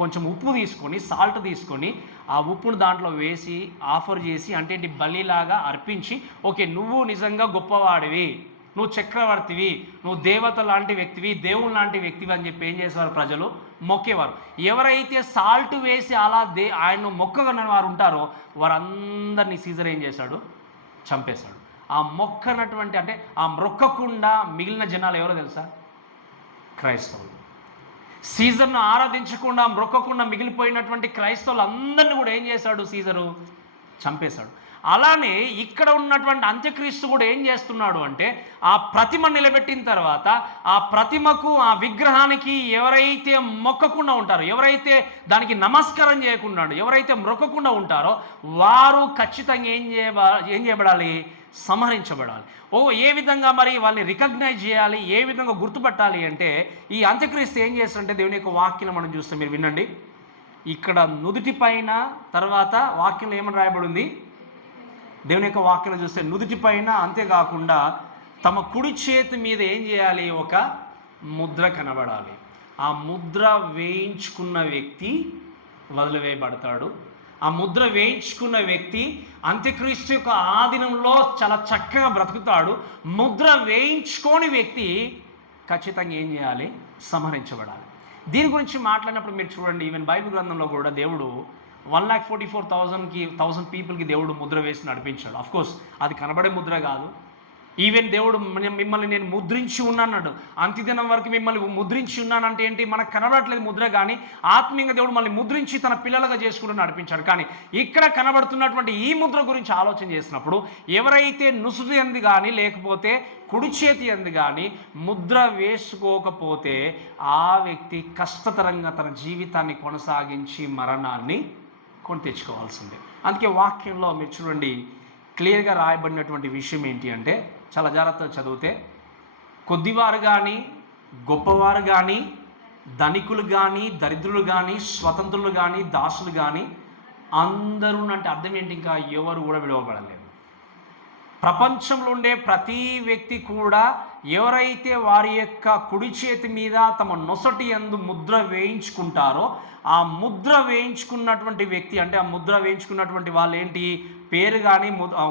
కొంచెం ఉప్పు తీసుకొని, సాల్ట్ తీసుకొని ఆ ఉప్పును దాంట్లో వేసి ఆఫర్ చేసి, అంటే ఏంటి, బలిలాగా అర్పించి, ఓకే నువ్వు నిజంగా గొప్పవాడివి, నువ్వు చక్రవర్తివి, నువ్వు దేవత లాంటి వ్యక్తివి, దేవుని లాంటి వ్యక్తివి అని చెప్పి ఏం చేసేవారు? ప్రజలు మొక్కేవారు. ఎవరైతే సాల్ట్ వేసి అలా ఆయన్ను మొక్కగన్న వారు ఉంటారో వారందరినీ సీజర్ ఏం చేశాడు? చంపేశాడు. ఆ మొక్కనటువంటి, అంటే ఆ మొక్కకుండా మిగిలిన జనాలు ఎవరో తెలుసా? క్రైస్తవులు. సీజర్ను ఆరాధించకుండా, మొక్కకుండా మిగిలిపోయినటువంటి క్రైస్తవులు అందరినీ కూడా ఏం చేశాడు? సీజరు చంపేశాడు. అలానే ఇక్కడ ఉన్నటువంటి అంత్యక్రీస్తు కూడా ఏం చేస్తున్నాడు అంటే, ఆ ప్రతిమ నిలబెట్టిన తర్వాత ఆ ప్రతిమకు, ఆ విగ్రహానికి ఎవరైతే మొక్కకుండా ఉంటారో, ఎవరైతే దానికి నమస్కారం చేయకుండా, ఎవరైతే మొక్కకుండా ఉంటారో వారు ఖచ్చితంగా ఏం చేయబడాలి? సంహరించబడాలి. ఏ విధంగా మరి వాళ్ళని రికగ్నైజ్ చేయాలి, ఏ విధంగా గుర్తుపట్టాలి అంటే, ఈ అంత్యక్రీస్తు ఏం చేస్తారంటే, దేవుని యొక్క వాక్యం మనం చూస్తే మీరు వినండి. ఇక్కడ నుదుటి పైన, తర్వాత వాక్యంలో ఏమని రాయబడి ఉంది? దేవుని యొక్క వాక్యం చూస్తే నుదుటి పైన, అంతేకాకుండా తమ కుడి చేతి మీద ఏం చేయాలి? ఒక ముద్ర కనబడాలి. ఆ ముద్ర వేయించుకున్న వ్యక్తి వదిలివేయబడతాడు. ఆ ముద్ర వేయించుకున్న వ్యక్తి అంత్యక్రీస్తు యొక్క ఆధీనంలో చాలా చక్కగా బ్రతుకుతాడు. ముద్ర వేయించుకోని వ్యక్తి ఖచ్చితంగా ఏం చేయాలి? సంహరించబడాలి. దీని గురించి మాట్లాడినప్పుడు మీరు చూడండి, ఈవెన్ బైబిల్ గ్రంథంలో కూడా దేవుడు 1,44,000 పీపుల్కి దేవుడు ముద్ర వేసి నడిపించాడు. అఫ్కోర్స్ అది కనబడే ముద్ర కాదు. ఈవెన్ దేవుడు మిమ్మల్ని నేను ముద్రించి ఉన్నాడు, అంత్యదినం వరకు మిమ్మల్ని ముద్రించి ఉన్నానంటే ఏంటి? మనకు కనబడట్లేదు ముద్ర, కానీ ఆత్మీయంగా దేవుడు మనల్ని ముద్రించి తన పిల్లలుగా చేసుకుంటూ నడిపించాడు. కానీ ఇక్కడ కనబడుతున్నటువంటి ఈ ముద్ర గురించి ఆలోచన చేసినప్పుడు, ఎవరైతే నుసుడు ఎందు కానీ, లేకపోతే కుడి చేతి ఎందు కానీ ముద్ర వేసుకోకపోతే ఆ వ్యక్తి కష్టతరంగా తన జీవితాన్ని కొనసాగించి మరణాన్ని కొని తెచ్చుకోవాల్సిందే. అందుకే వాక్యంలో మీరు చూడండి, క్లియర్గా రాయబడినటువంటి విషయం ఏంటి అంటే, చాలా జాగ్రత్తగా చదివితే, కొద్దివారు కానీ, గొప్పవారు కానీ, ధనికులు కానీ, దరిద్రులు కానీ, స్వతంత్రులు కానీ, దాసులు కానీ అందరూ అంటే అర్థం ఏంటి? ఇంకా ఎవరు కూడా విడవబడలేదు. ప్రపంచంలో ఉండే ప్రతి వ్యక్తి కూడా ఎవరైతే వారి యొక్క కుడి చేతి మీద తమ నొసటి యందు ముద్ర వేయించుకుంటారో, ఆ ముద్ర వేయించుకున్నటువంటి వ్యక్తి, అంటే ఆ ముద్ర వేయించుకున్నటువంటి వాళ్ళు ఏంటి, పేరు కానీ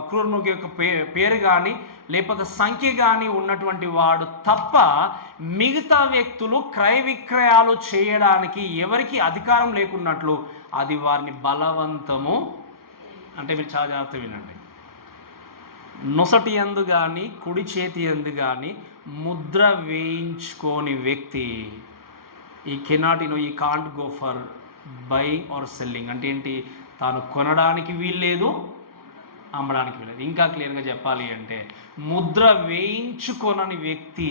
క్రూరముఖి యొక్క పేరు కానీ లేకపోతే సంఖ్య కానీ ఉన్నటువంటి వాడు తప్ప మిగతా వ్యక్తులు క్రయ విక్రయాలు చేయడానికి ఎవరికి అధికారం లేకున్నట్లు అది వారిని బలవంతము, అంటే మీరు చాలా జాగ్రత్త వినండి, నొసటి యందు కానీ కుడి చేతి యందు కానీ ముద్ర వేయించుకోని వ్యక్తి ఈ కెనాట్ ఈ can't go for buying are selling. అంటే ఏంటి, తాను కొనడానికి వీల్లేదు, అమ్మడానికి వీల్లేదు. ఇంకా క్లియర్గా చెప్పాలి అంటే ముద్ర వేయించుకొనని వ్యక్తి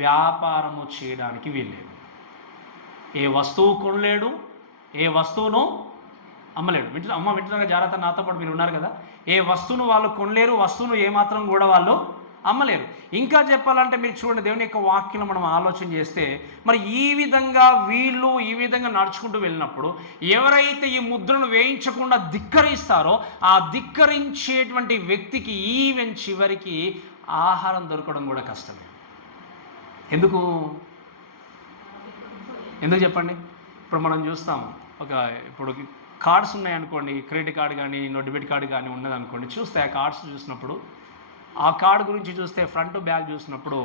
వ్యాపారము చేయడానికి వీల్లేదు. ఏ వస్తువు కొనలేడు, ఏ వస్తువును అమ్మలేడు. వింటున్నారుగా జాగ్రత్త, నాతో పాటు మీరు ఉన్నారు కదా. ఏ వస్తువును వాళ్ళు కొనలేరు, వస్తువును ఏమాత్రం కూడా వాళ్ళు అమ్మలేరు. ఇంకా చెప్పాలంటే మీరు చూడండి, దేవుని యొక్క వాక్యం మనం ఆలోచన చేస్తే, మరి ఈ విధంగా వీళ్ళు ఈ విధంగా నడుచుకుంటూ వెళ్ళినప్పుడు ఎవరైతే ఈ ముద్రను వేయించకుండా ధిక్కరిస్తారో ఆ ధిక్కరించేటువంటి వ్యక్తికి ఈవెన్ చివరికి ఆహారం దొరకడం కూడా కష్టమే. ఎందుకు చెప్పండి. ఇప్పుడు మనం చూస్తాము, ఇప్పుడు కార్డ్స్ ఉన్నాయనుకోండి, క్రెడిట్ కార్డు కానీ డెబిట్ కార్డు కానీ ఉన్నదనుకోండి, చూస్తే ఆ కార్డ్స్ చూసినప్పుడు, ఆ కార్డు గురించి చూస్తే ఫ్రంట్ బ్యాక్ చూసినప్పుడు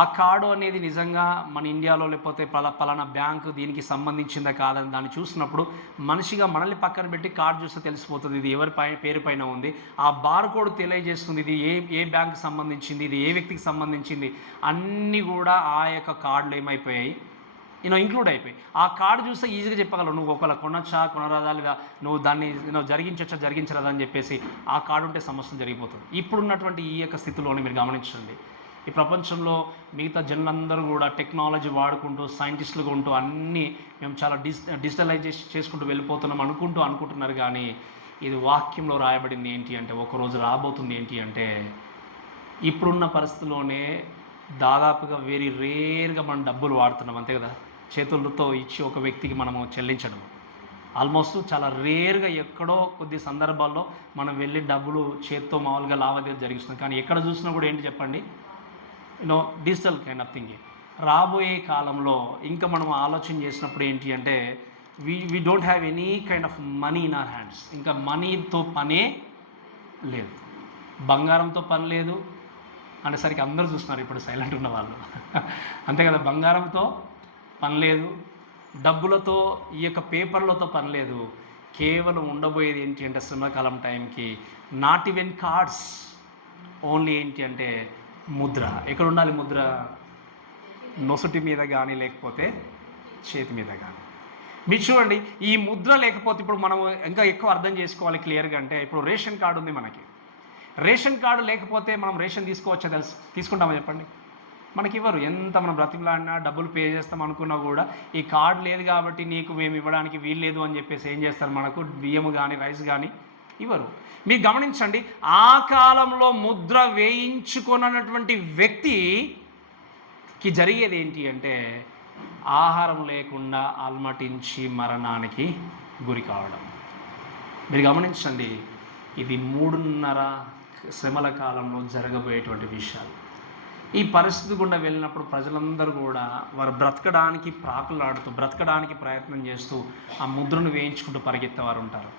ఆ కార్డు అనేది నిజంగా మన ఇండియాలో లేకపోతే పలానా బ్యాంకు దీనికి సంబంధించిందా కాదని దాన్ని చూసినప్పుడు మనిషిగా మనల్ని పక్కన పెట్టి కార్డు చూస్తే తెలిసిపోతుంది ఇది ఎవరి పేరు పైన ఉంది. ఆ బార్ కోడ్ తెలియజేస్తుంది ఇది ఏ బ్యాంకు సంబంధించింది, ఇది ఏ వ్యక్తికి సంబంధించింది, అన్నీ కూడా ఆ యొక్క కార్డులు ఏమైపోయాయి, ఇంక్లూడ్ అయిపోయి. ఆ కార్డు చూస్తే ఈజీగా చెప్పగలవు, నువ్వు ఒకవేళ కొనొచ్చా కొనరాదా, లేదా నువ్వు దాన్ని జరిగించొచ్చా జరిగించరాదా అని చెప్పేసి ఆ కార్డు ఉంటే సమస్య జరిగిపోతుంది. ఇప్పుడున్నటువంటి ఈ యొక్క స్థితిలోని మీరు గమనించండి, ఈ ప్రపంచంలో మిగతా జనులందరూ కూడా టెక్నాలజీ వాడుకుంటూ సైంటిస్టులుగా ఉంటూ అన్నీ మేము చాలా డిజిటలైజేషన్ చేసుకుంటూ వెళ్ళిపోతున్నాం అనుకుంటున్నారు. కానీ ఇది వాక్యంలో రాయబడింది ఏంటి అంటే, ఒకరోజు రాబోతుంది ఏంటి అంటే, ఇప్పుడున్న పరిస్థితిలోనే దాదాపుగా వెరీ రేర్గా మనం డబ్బులు వాడుతున్నాం, అంతే కదా. చేతులతో ఇచ్చి ఒక వ్యక్తికి మనము చెల్లించడం ఆల్మోస్ట్ చాలా రేర్గా, ఎక్కడో కొద్ది సందర్భాల్లో మనం వెళ్ళి డబ్బులు చేత్తో మామూలుగా లావాదేవీలు జరిగిస్తున్నాం. కానీ ఎక్కడ చూసినా కూడా ఏంటి చెప్పండి, డిజిటల్ కైండ్ ఆఫ్ థింగ్. రాబోయే కాలంలో ఇంకా మనం ఆలోచన చేసినప్పుడు ఏంటి అంటే, we don't have any kind of money in our hands. ఇంకా మనీతో పనే లేదు, బంగారంతో పని లేదు అనేసరికి అందరూ చూస్తున్నారు ఇప్పుడు సైలెంట్ ఉన్న వాళ్ళు, అంతే కదా. బంగారంతో పని లేదు, డబ్బులతో ఈ యొక్క పేపర్లతో పని లేదు. కేవలం ఉండబోయేది ఏంటి అంటే శ్రమకాలం టైంకి నాట్ ఈవెన్ కార్డ్స్, ఓన్లీ ఏంటి అంటే ముద్ర. ఎక్కడ ఉండాలి ముద్ర? నొసటి మీద కానీ లేకపోతే చేతి మీద కానీ. మీరు చూడండి, ఈ ముద్ర లేకపోతే ఇప్పుడు మనం ఇంకా ఎక్కువ అర్థం చేసుకోవాలి క్లియర్గా అంటే, ఇప్పుడు రేషన్ కార్డు ఉంది మనకి, రేషన్ కార్డు లేకపోతే మనం రేషన్ తీసుకోవచ్చా తీసుకుంటామా చెప్పండి? మనకి ఇవ్వరు. ఎంత మనం బ్రతిమలాడినా డబ్బులు పే చేస్తాం అనుకున్నా కూడా ఈ కార్డు లేదు కాబట్టి నీకు మేము ఇవ్వడానికి వీల్లేదు అని చెప్పేసి ఏం చేస్తారు, మనకు బియ్యము కానీ రైస్ కానీ ఇవ్వరు. మీరు గమనించండి, ఆ కాలంలో ముద్ర వేయించుకున్నటువంటి వ్యక్తికి జరిగేది ఏంటి అంటే, ఆహారం లేకుండా అల్మటించి మరణానికి గురి కావడం. మీరు గమనించండి, ఇది 3.5 శ్రమల కాలంలో జరగబోయేటువంటి విషయాలు. ఈ పరిస్థితి గుండా వెళ్ళినప్పుడు ప్రజలందరూ కూడా వారు బ్రతకడానికి ప్రాకులాడుతూ బ్రతకడానికి ప్రయత్నం చేస్తూ ఆ ముద్రను వేయించుకుంటూ పరిగెత్తేవారు ఉంటారు.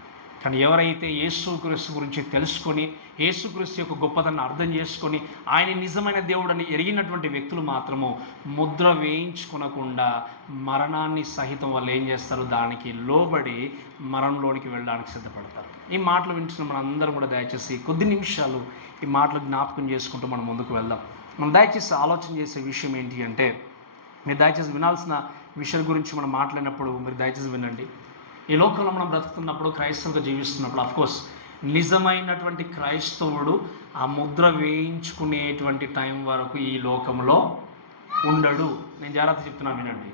కానీ ఎవరైతే యేసుక్రీస్తు గురించి తెలుసుకొని యేసుక్రీస్తు యొక్క గొప్పతనాన్ని అర్థం చేసుకొని ఆయన నిజమైన దేవుడని ఎరిగినటువంటి వ్యక్తులు మాత్రము ముద్ర వేయించుకొనకుండా మరణాన్ని సహితం వాళ్ళు ఏం చేస్తారు, దానికి లోబడి మరణంలోనికి వెళ్ళడానికి సిద్ధపడతారు. ఈ మాటలు వింటున్న మన అందరం కూడా దయచేసి కొద్ది నిమిషాలు ఈ మాటలు జ్ఞాపకం చేసుకుంటూ మనం ముందుకు వెళ్దాం. మనం దయచేసి ఆలోచన చేసే విషయం ఏంటి అంటే, మీరు దయచేసి వినాల్సిన విషయం గురించి మనం మాట్లాడినప్పుడు మీరు దయచేసి వినండి. ఈ లోకంలో మనం బ్రతుకుతున్నప్పుడు, క్రైస్తవులుగా జీవిస్తున్నప్పుడు అఫ్కోర్స్ నిజమైనటువంటి క్రైస్తవుడు ఆ ముద్ర వేయించుకునేటువంటి టైం వరకు ఈ లోకంలో ఉండడు. నేను జాగ్రత్త చెప్తున్నాను వినండి.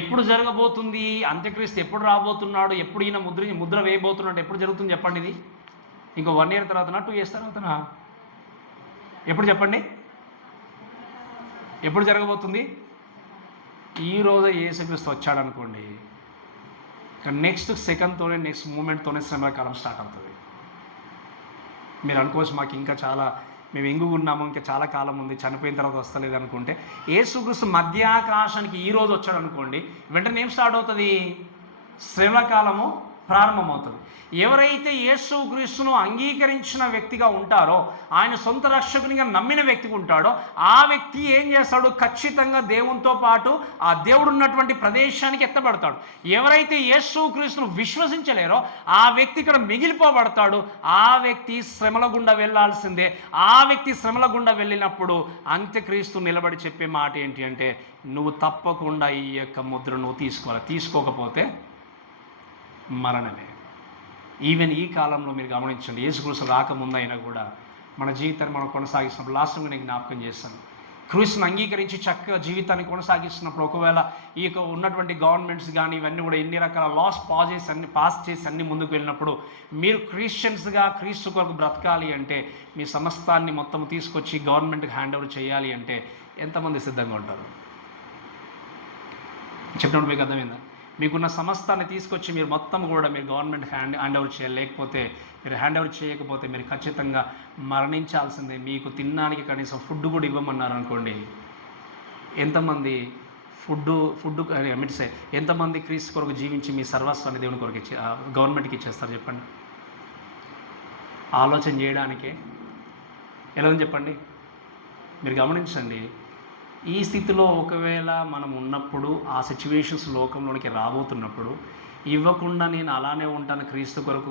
ఎప్పుడు జరగబోతుంది, అంత్యక్రీస్తు ఎప్పుడు రాబోతున్నాడు, ఎప్పుడు ఈయన ముద్ర వేయబోతున్నాడు, ఎప్పుడు జరుగుతుంది చెప్పండి? ఇది ఇంకో 1 year తర్వాతనా 2 years తర్వాతనా? ఎప్పుడు చెప్పండి, ఎప్పుడు జరగబోతుంది? ఈరోజు యేసుక్రీస్తు వచ్చాడు అనుకోండి, నెక్స్ట్ సెకండ్తోనే నెక్స్ట్ మూమెంట్తోనే శ్రమకాలం స్టార్ట్ అవుతుంది. మీరు అనుకోవచ్చు మాకు ఇంకా చాలా మేము ఎంగుగా ఉన్నాము, ఇంకా చాలా కాలం ఉంది, చనిపోయిన తర్వాత వస్తలేదు అనుకుంటే, యేసుక్రీస్తు మధ్యాకాశానికి ఈరోజు వచ్చాడు అనుకోండి, వెంటనే ఏం స్టార్ట్ అవుతుంది? శ్రమకాలము ప్రారంభమవుతుంది. ఎవరైతే యేసుక్రీస్తును అంగీకరించిన వ్యక్తిగా ఉంటారో, ఆయన సొంత రక్షకునిగా నమ్మిన వ్యక్తిగా ఉంటాడో, ఆ వ్యక్తి ఏం చేస్తాడు? ఖచ్చితంగా దేవునితో పాటు ఆ దేవుడు ఉన్నటువంటి ప్రదేశానికి ఎత్తబడతాడు. ఎవరైతే యేసుక్రీస్తును విశ్వసించలేరో ఆ వ్యక్తి ఇక్కడ మిగిలిపోబడతాడు. ఆ వ్యక్తి శ్రమల గుండా వెళ్ళాల్సిందే. ఆ వ్యక్తి శ్రమల గుండా వెళ్ళినప్పుడు అంత్యక్రీస్తు నిలబడి చెప్పే మాట ఏంటి అంటే, నువ్వు తప్పకుండా ఈ యొక్క ముద్ర నువ్వు తీసుకోవాలి, తీసుకోకపోతే మరణమే. ఈవెన్ ఈ కాలంలో మీరు గమనించండి, యేసుక్రీస్తు రాకముందైనా కూడా మన జీవితాన్ని మనం కొనసాగిస్తున్నప్పుడు, లాస్ట్ నేను జ్ఞాపకం చేస్తాను, క్రీస్తుని అంగీకరించి చక్కగా జీవితాన్ని కొనసాగిస్తున్నప్పుడు, ఒకవేళ ఈ యొక్క ఉన్నటువంటి గవర్నమెంట్స్ కానీ ఇవన్నీ కూడా ఎన్ని రకాల లాస్ పాస్ చేసి అన్ని ముందుకు వెళ్ళినప్పుడు, మీరు క్రిస్టియన్స్గా క్రీస్తు కొరకు బ్రతకాలి అంటే, మీ సమస్తాన్ని మొత్తం తీసుకొచ్చి గవర్నమెంట్కి హ్యాండ్ ఓవర్ చేయాలి అంటే ఎంతమంది సిద్ధంగా ఉంటారు? చెప్పినప్పుడు మీకు అర్థమైందా? మీకున్న సమస్తాన్ని తీసుకొచ్చి మీరు మొత్తం కూడా మీరు గవర్నమెంట్ హ్యాండ్ ఓవర్ చేయాలి. లేకపోతే మీరు హ్యాండ్ ఓవర్ చేయకపోతే మీరు ఖచ్చితంగా మరణించాల్సిందే. మీకు తినడానికి కనీసం ఫుడ్ కూడా ఇవ్వమన్నారు అనుకోండి, ఎంతమంది ఎంతమంది క్రీస్తు కొరకు జీవించి మీ సర్వస్వాన్ని దేవుని కొరకు గవర్నమెంట్కి ఇచ్చేస్తారు చెప్పండి? ఆలోచన చేయడానికే ఎలా ఉంది చెప్పండి? మీరు గమనించండి, ఈ స్థితిలో ఒకవేళ మనం ఉన్నప్పుడు, ఆ సిచ్యువేషన్స్ లోకంలోనికి రాబోతున్నప్పుడు, ఇవ్వకుండా నేను అలానే ఉంటాను క్రీస్తు కొరకు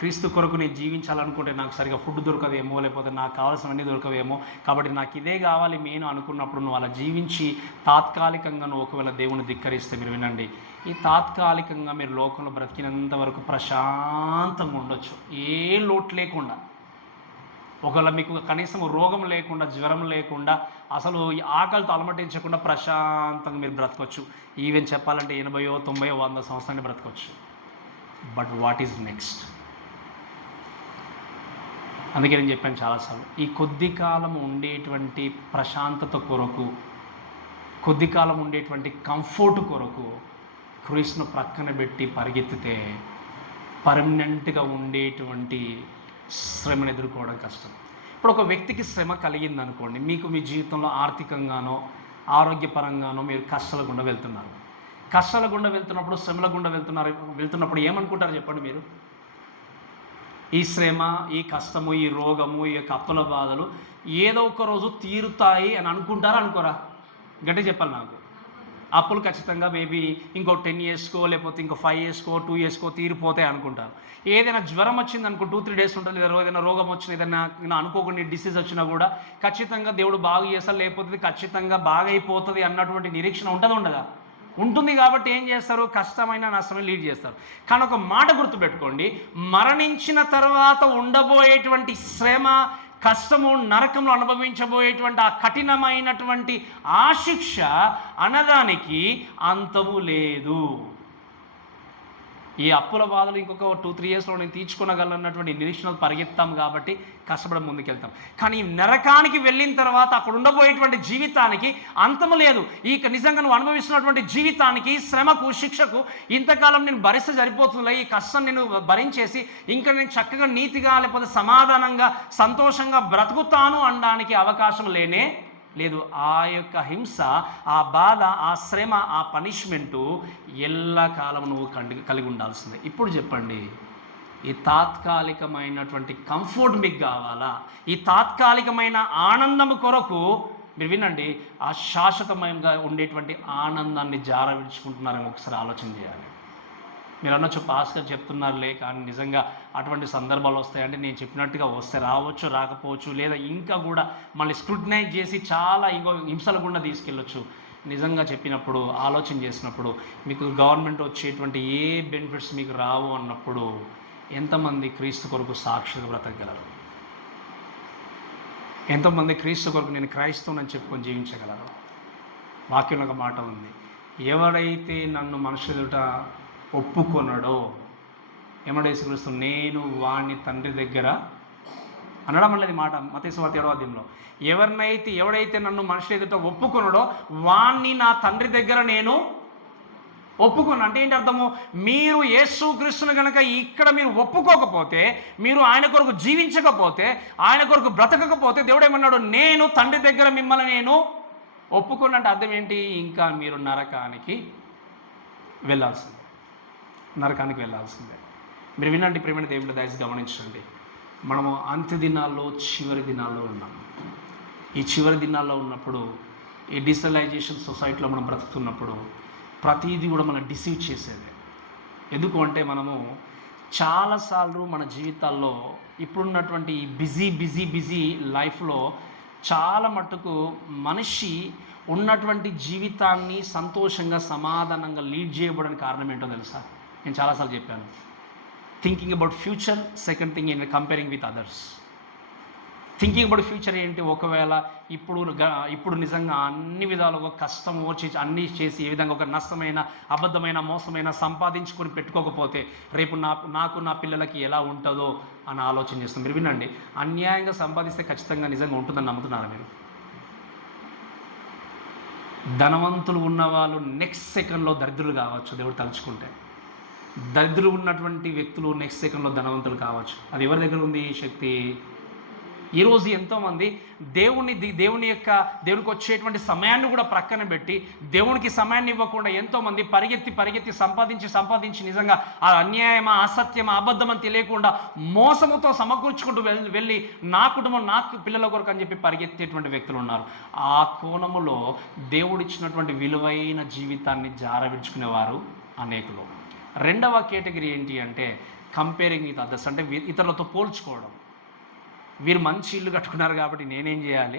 క్రీస్తు కొరకు నేను జీవించాలనుకుంటే నాకు సరిగా ఫుడ్ దొరకదేమో, లేకపోతే నాకు కావాల్సినవన్నీ దొరకవేమో, కాబట్టి నాకు ఇదే కావాలి నేను అనుకున్నప్పుడు నువ్వు అలా జీవించి తాత్కాలికంగా నువ్వు ఒకవేళ దేవుని ధిక్కరిస్తే, మీరు వినండి, ఈ తాత్కాలికంగా మీరు లోకంలో బ్రతికినంత వరకు ప్రశాంతంగా ఉండొచ్చు, ఏ లోటు లేకుండా. ఒకవేళ మీకు కనీసం రోగం లేకుండా, జ్వరం లేకుండా, అసలు ఆకలితో అలమటించకుండా ప్రశాంతంగా మీరు బ్రతకొచ్చు. ఈవెన్ చెప్పాలంటే 80, 90, 100 సంవత్సరాన్ని బ్రతకొచ్చు. But what is next? అందుకే నేను చెప్పాను చాలాసార్లు, ఈ కొద్ది కాలం ఉండేటువంటి ప్రశాంతత కొరకు, కొద్ది కాలం ఉండేటువంటి కంఫర్ట్ కొరకు క్రీస్తును ప్రక్కన పెట్టి పరిగెత్తితే పర్మనెంట్గా ఉండేటువంటి శ్రమను ఎదుర్కోవడం కష్టం. ఇప్పుడు ఒక వ్యక్తికి శ్రమ కలిగిందనుకోండి, మీకు మీ జీవితంలో ఆర్థికంగానో ఆరోగ్యపరంగానో మీరు కష్టాల గుండా వెళ్తున్నారు. కష్టాల గుండా వెళ్తున్నప్పుడు, శ్రమల గుండా వెళ్తున్నప్పుడు ఏమనుకుంటారు చెప్పండి మీరు? ఈ శ్రమ, ఈ కష్టము, ఈ రోగము, ఈ యొక్క అప్పుల బాధలు ఏదో ఒక రోజు తీరుతాయి అని అనుకుంటారా అనుకోరా? గట్టిగా చెప్పాలి నాకు. అప్పులు ఖచ్చితంగా మేబీ ఇంకో 10 yearsకో, లేకపోతే ఇంకో 5 yearsకో 2 yearsకో తీరిపోతాయి అనుకుంటారు. ఏదైనా జ్వరం వచ్చింది అనుకో 2-3 days ఉంటుంది, లేదా ఏదైనా రోగం వచ్చిన, ఏదైనా అనుకోకుండా డిసీజ్ వచ్చినా కూడా ఖచ్చితంగా దేవుడు బాగు చేస్తారు, లేకపోతే ఖచ్చితంగా బాగైపోతుంది అన్నటువంటి నిరీక్షణ ఉండదా? ఉంటుంది. కాబట్టి ఏం చేస్తారు? కష్టమైన నష్టమైన లీడ్ చేస్తారు. కానీ ఒక మాట గుర్తుపెట్టుకోండి, మరణించిన తర్వాత ఉండబోయేటువంటి శ్రమ, కష్టము, నరకంలో అనుభవించబోయేటువంటి ఆ కఠినమైనటువంటి ఆ శిక్ష అన్నదానికి అంతము లేదు. ఈ అప్పుల బాధలు ఇంకొక 2-3 yearsలో నేను తీర్చుకోగలన్నటువంటి నిరీక్షణలు పరిగెత్తాం కాబట్టి కష్టపడి ముందుకెళ్తాం. కానీ నరకానికి వెళ్ళిన తర్వాత అక్కడ ఉండబోయేటువంటి జీవితానికి అంతము లేదు. ఈ నిజంగా నువ్వు అనుభవిస్తున్నటువంటి జీవితానికి, శ్రమకు, శిక్షకు ఇంతకాలం నేను భరిస్తే సరిపోతుందిలే, ఈ కష్టం నేను భరించేసి ఇంకా నేను చక్కగా నీతిగా, లేకపోతే సమాధానంగా, సంతోషంగా బ్రతుకుతాను అనడానికి అవకాశం లేనే లేదు. ఆ యొక్క హింస, ఆ బాధ, ఆ శ్రమ, ఆ పనిష్మెంటు ఎల్లకాలం నువ్వు కలిగి ఉండాల్సిందే. ఇప్పుడు చెప్పండి, ఈ తాత్కాలికమైనటువంటి కంఫర్ట్ మీకు కావాలా? ఈ తాత్కాలికమైన ఆనందం కొరకు మీరు వినండి, ఆ శాశ్వతమయంగా ఉండేటువంటి ఆనందాన్ని జార విడుచుకుంటున్నారని ఒకసారి ఆలోచన చేయాలి. మీరు అనొచ్చు, పాస్గా చెప్తున్నారులే, కానీ నిజంగా అటువంటి సందర్భాలు వస్తాయంటే నేను చెప్పినట్టుగా వస్తే రావచ్చు, రాకపోవచ్చు, లేదా ఇంకా కూడా మళ్ళీ స్క్రూటినైజ్ చేసి చాలా ఇంకో హింసల గుండా తీసుకెళ్ళొచ్చు. నిజంగా చెప్పినప్పుడు, ఆలోచన చేసినప్పుడు మీకు గవర్నమెంట్ వచ్చేటువంటి ఏ బెనిఫిట్స్ మీకు రావు అన్నప్పుడు ఎంతమంది క్రీస్తు కొరకు సాక్షిగా బ్రతకగలరు? ఎంతోమంది క్రీస్తు కొరకు నేను క్రైస్తవునని చెప్పుకొని జీవించగలరు? వాక్యంలో ఒక మాట ఉంది, ఎవరైతే నన్ను మనుషులుట ఒప్పుకొనడో, ఏమన్నా యేసుక్రీస్తు, నేను వాణ్ణి తండ్రి దగ్గర అనడం అనేది మాట మత్తయి సువార్త 7వ అధ్యాయంలో, ఎవడైతే నన్ను మనుషుల ఎదుట ఒప్పుకొనడో వాణ్ణి నా తండ్రి దగ్గర నేను ఒప్పుకోను అంటే ఏంటి అర్థము? మీరు యేసుక్రీస్తుని కనుక ఇక్కడ మీరు ఒప్పుకోకపోతే, మీరు ఆయన కొరకు జీవించకపోతే, ఆయన కొరకు బ్రతకకపోతే, దేవుడు ఏమన్నాడు? నేను తండ్రి దగ్గర మిమ్మల్ని నేను ఒప్పుకున్నట్టు అర్థం ఏంటి? ఇంకా మీరు నరకానికి వెళ్ళాల్సిందే, నరకానికి వెళ్ళాల్సిందే. మీరు వినండి ప్రియమైన దేవుని దయచేసి గమనించండి. మనము అంత్య దినాల్లో, చివరి దినాల్లో ఉన్నాం. ఈ చివరి దినాల్లో ఉన్నప్పుడు, ఈ డిజిటలైజేషన్ సొసైటీలో మనం బ్రతుకుతున్నప్పుడు ప్రతిదీ కూడా మనం డిసీవ్ చేసేదే. ఎందుకు అంటే మనము చాలాసార్లు మన జీవితాల్లో ఇప్పుడున్నటువంటి బిజీ లైఫ్లో చాలా మట్టుకు మనిషి ఉన్నటువంటి జీవితాన్ని సంతోషంగా, సమాధానంగా లీడ్ చేయబడడానికి కారణం ఏంటో తెలుసా? నేను చాలాసార్లు చెప్పాను. Thinking about future, second thing in comparing with others. Thinking about future ఏంటి? ఒకవేళ ఇప్పుడు నిజంగా అన్ని విధాలుగా కష్టం వచ్చి అన్నీ చేసి ఏ విధంగా ఒక నష్టమైన, అబద్ధమైన, మోసమైన సంపాదించుకొని పెట్టుకోకపోతే రేపు నాకు నా పిల్లలకి ఎలా ఉంటుందో అని ఆలోచన చేస్తాం. మీరు వినండి, అన్యాయంగా సంపాదిస్తే ఖచ్చితంగా నిజంగా ఉంటుందని నమ్ముతున్నారా మీరు? ధనవంతులు ఉన్నవాళ్ళు నెక్స్ట్ సెకండ్లో దరిద్రులు కావచ్చు, దేవుడు తలుచుకుంటే. దరిద్రులు ఉన్నటువంటి వ్యక్తులు నెక్స్ట్ సెకండ్లో ధనవంతులు కావచ్చు. అది ఎవరి దగ్గర ఉంది ఈ శక్తి? ఈరోజు ఎంతోమంది దేవునికి వచ్చేటువంటి సమయాన్ని కూడా ప్రక్కన పెట్టి, దేవునికి సమయాన్ని ఇవ్వకుండా ఎంతోమంది పరిగెత్తి సంపాదించి నిజంగా ఆ అన్యాయమా, అసత్యమా, అబద్ధం అని తెలియకుండా మోసముతో సమకూర్చుకుంటూ వెళ్ళి నా కుటుంబం, నా పిల్లల కొరకు అని చెప్పి పరిగెత్తేటువంటి వ్యక్తులు ఉన్నారు. ఆ కోణములో దేవుడిచ్చినటువంటి విలువైన జీవితాన్ని జారవిడ్చుకునేవారు అనేకులు. రెండవ కేటగిరీ ఏంటి అంటే కంపేరింగ్ విత్ అదర్స్, అంటే ఇతరులతో పోల్చుకోవడం. వీరు మంచి ఇల్లు కట్టుకున్నారు కాబట్టి నేనేం చేయాలి?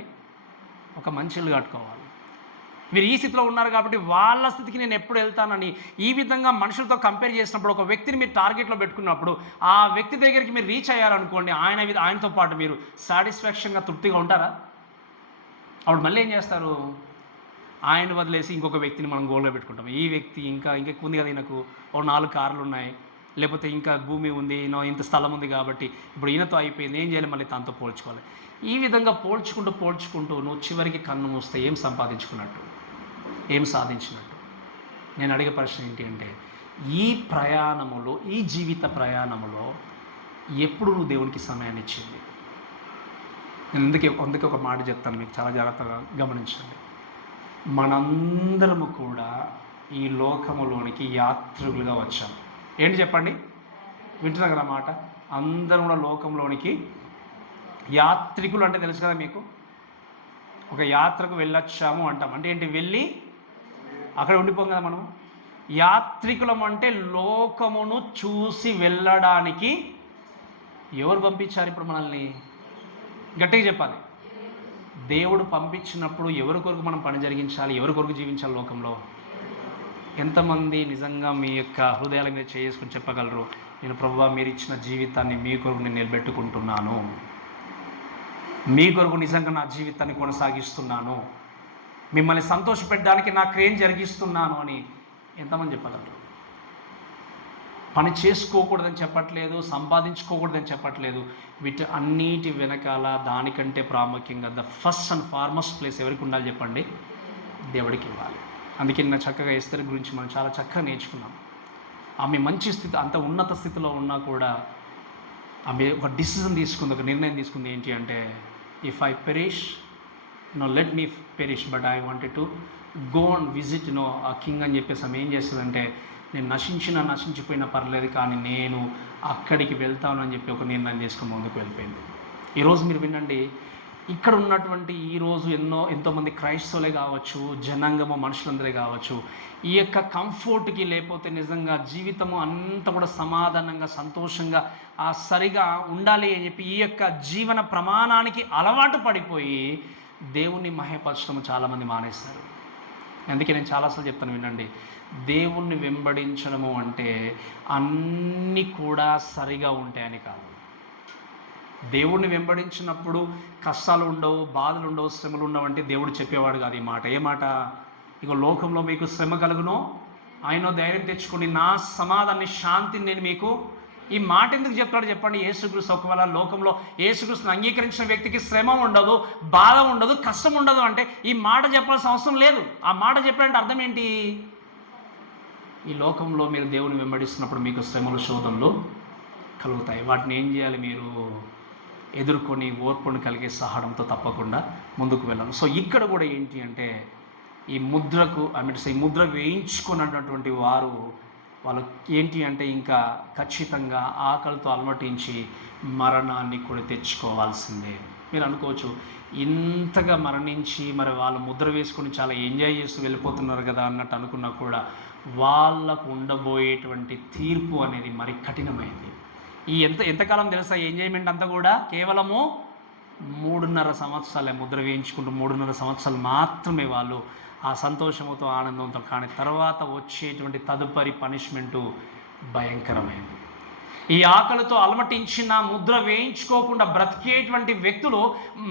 ఒక మంచి ఇల్లు కట్టుకోవాలి. వీరు ఈ స్థితిలో ఉన్నారు కాబట్టి వాళ్ళ స్థితికి నేను ఎప్పుడు వెళ్తానని ఈ విధంగా మనుషులతో కంపేర్ చేసినప్పుడు, ఒక వ్యక్తిని మీరు టార్గెట్లో పెట్టుకున్నప్పుడు ఆ వ్యక్తి దగ్గరికి మీరు రీచ్ అయ్యారనుకోండి, ఆయనతో పాటు మీరు సాటిస్ఫాక్షన్గా, తృప్తిగా ఉంటారా? అప్పుడు మళ్ళీ ఏం చేస్తారు? ఆయన వదిలేసి ఇంకొక వ్యక్తిని మనం గోల్గా పెట్టుకుంటాం. ఈ వ్యక్తి ఇంకా ఎక్కువ ఉంది కదా, ఈయనకు 4 కార్లు ఉన్నాయి, లేకపోతే ఇంకా భూమి ఉంది, ఇంత స్థలం ఉంది కాబట్టి ఇప్పుడు ఈయనతో అయిపోయింది, ఏం చేయాలి? మళ్ళీ తనతో పోల్చుకోవాలి. ఈ విధంగా పోల్చుకుంటూ నువ్వు చివరికి కన్ను మూస్తే ఏం సంపాదించుకున్నట్టు, ఏం సాధించినట్టు? నేను అడిగే ప్రశ్న ఏంటి అంటే, ఈ ప్రయాణములో, ఈ జీవిత ప్రయాణములో ఎప్పుడు నువ్వు దేవునికి సమయాన్ని ఇచ్చింది? నేను అందుకే ఒక మాట చెప్తాను, మీకు చాలా జాగ్రత్తగా గమనించండి. మనందరము కూడా ఈ లోకములోనికి యాత్రికులుగా వచ్చాం. ఏంటి చెప్పండి? వింటున్నాం కదా మాట? అందరం కూడా లోకంలోనికి యాత్రికులు అంటే తెలుసు కదా మీకు. ఒక యాత్రకు వెళ్ళొచ్చాము అంటాం, అంటే ఏంటి? వెళ్ళి అక్కడ ఉండిపోం కదా మనం. యాత్రికులం అంటే లోకమును చూసి వెళ్ళడానికి ఎవరు పంపించారు ఇప్పుడు మనల్ని? గట్టిగా చెప్పాలి. దేవుడు పంపించినప్పుడు ఎవరి కొరకు మనం పని జరిగించాలి? ఎవరి కొరకు జీవించాలి లోకంలో? ఎంతమంది నిజంగా మీ యొక్క హృదయాల మీద చేసుకుని చెప్పగలరు, నేను ప్రభువా మీరు ఇచ్చిన జీవితాన్ని మీ కొరకు నేను నిలబెట్టుకుంటున్నాను, మీ కొరకు నిజంగా నా జీవితాన్ని కొనసాగిస్తున్నాను, మిమ్మల్ని సంతోషపెట్టడానికి నా క్రియం జరిగిస్తున్నాను అని ఎంతమంది చెప్పగలరు? పని చేసుకోకూడదని చెప్పట్లేదు, సంపాదించుకోకూడదని చెప్పట్లేదు. వీటి అన్నిటి వెనకాల దానికంటే ప్రాముఖ్యంగా the first and foremost place ఎవరికి ఉండాలి చెప్పండి? దేవుడికి ఇవ్వాలి. అందుకే నిన్న చక్కగా ఎస్తేర్ గురించి మనం చాలా చక్కగా నేర్చుకున్నాం. ఆమె మంచి స్థితి, అంత ఉన్నత స్థితిలో ఉన్నా కూడా ఆమె ఒక డిసిజన్ తీసుకుంది, ఒక నిర్ణయం తీసుకుంది. ఏంటి అంటే, if I perish, let me perish, but I wanted to go and visit ఆ కింగ్ అని చెప్పేసి ఆమె ఏం చేస్తుందంటే, నేను నశించిపోయినా పర్లేదు కానీ నేను అక్కడికి వెళ్తాను అని చెప్పి ఒక నిర్ణయం తీసుకుని ముందుకు వెళ్ళిపోయింది. ఈరోజు మీరు వినండి, ఇక్కడ ఉన్నటువంటి ఈరోజు ఎంతోమంది క్రైస్తవులే కావచ్చు, జనాంగము మనుషులందరే కావచ్చు, ఈ యొక్క కంఫర్ట్కి, లేకపోతే నిజంగా జీవితము అంతా కూడా సమాధానంగా, సంతోషంగా, సరిగా ఉండాలి అని చెప్పి ఈ యొక్క జీవన ప్రమాణానికి అలవాటు పడిపోయి దేవుణ్ణి మహిమపరచడం చాలామంది మానేస్తారు. అందుకే నేను చాలాసార్లు చెప్తాను, వినండి, దేవుణ్ణి వెంబడించడము అంటే అన్నీ కూడా సరిగా ఉంటాయని కాదు. దేవుణ్ణి వెంబడించినప్పుడు కష్టాలు ఉండవు, బాధలు ఉండవు, శ్రమలు ఉండవు అంటే దేవుడు చెప్పేవాడు కాదు ఈ మాట. ఏ మాట? ఇక లోకంలో మీకు శ్రమ కలుగునో ఆయన ధైర్యం తెచ్చుకొని నా సమాధాన్ని, శాంతిని నేను మీకు. ఈ మాట ఎందుకు చెప్తాడు చెప్పండి? యేసుక్రీస్తు ఒకవేళ లోకంలో యేసుక్రీస్తుని అంగీకరించిన వ్యక్తికి శ్రమ ఉండదు, బాధ ఉండదు, కష్టం ఉండదు అంటే ఈ మాట చెప్పాల్సిన అవసరం లేదు. ఆ మాట చెప్పాలంటే అర్థం ఏంటి? ఈ లోకంలో మీరు దేవుని వెంబడిస్తున్నప్పుడు మీకు శ్రమలు శోధనలు కలుగుతాయి. వాటిని ఏం చేయాలి? మీరు ఎదుర్కొని ఓర్పును కలిగే సహనంతో తప్పకుండా ముందుకు వెళ్ళాలి. సో ఇక్కడ కూడా ఏంటి అంటే ఈ ముద్ర వేయించుకున్నటువంటి వారు వాళ్ళు ఏంటి అంటే ఇంకా ఖచ్చితంగా ఆకలితో అలమటించి మరణాన్ని కూడా తెచ్చుకోవాల్సిందే. మీరు అనుకోవచ్చు, ఇంతగా మరణించి మరి వాళ్ళు ముద్ర వేసుకొని చాలా ఎంజాయ్ చేస్తూ వెళ్ళిపోతున్నారు కదా అన్నట్టు అనుకున్నా కూడా వాళ్ళకు ఉండబోయేటువంటి తీర్పు అనేది మరి కఠినమైంది. ఈ ఎంతకాలం తెలుసా ఎంజాయ్మెంట్ అంతా కూడా? కేవలము 3.5 సంవత్సరాలే. ముద్ర వేయించుకుంటూ 3.5 సంవత్సరాలు మాత్రమే వాళ్ళు ఆ సంతోషంతో ఆనందంతో. కానీ తర్వాత వచ్చేటువంటి తదుపరి పనిష్మెంటు భయంకరమైంది. ఈ ఆకలితో అలమటించిన ముద్ర వేయించుకోకుండా బ్రతికేటువంటి వ్యక్తులు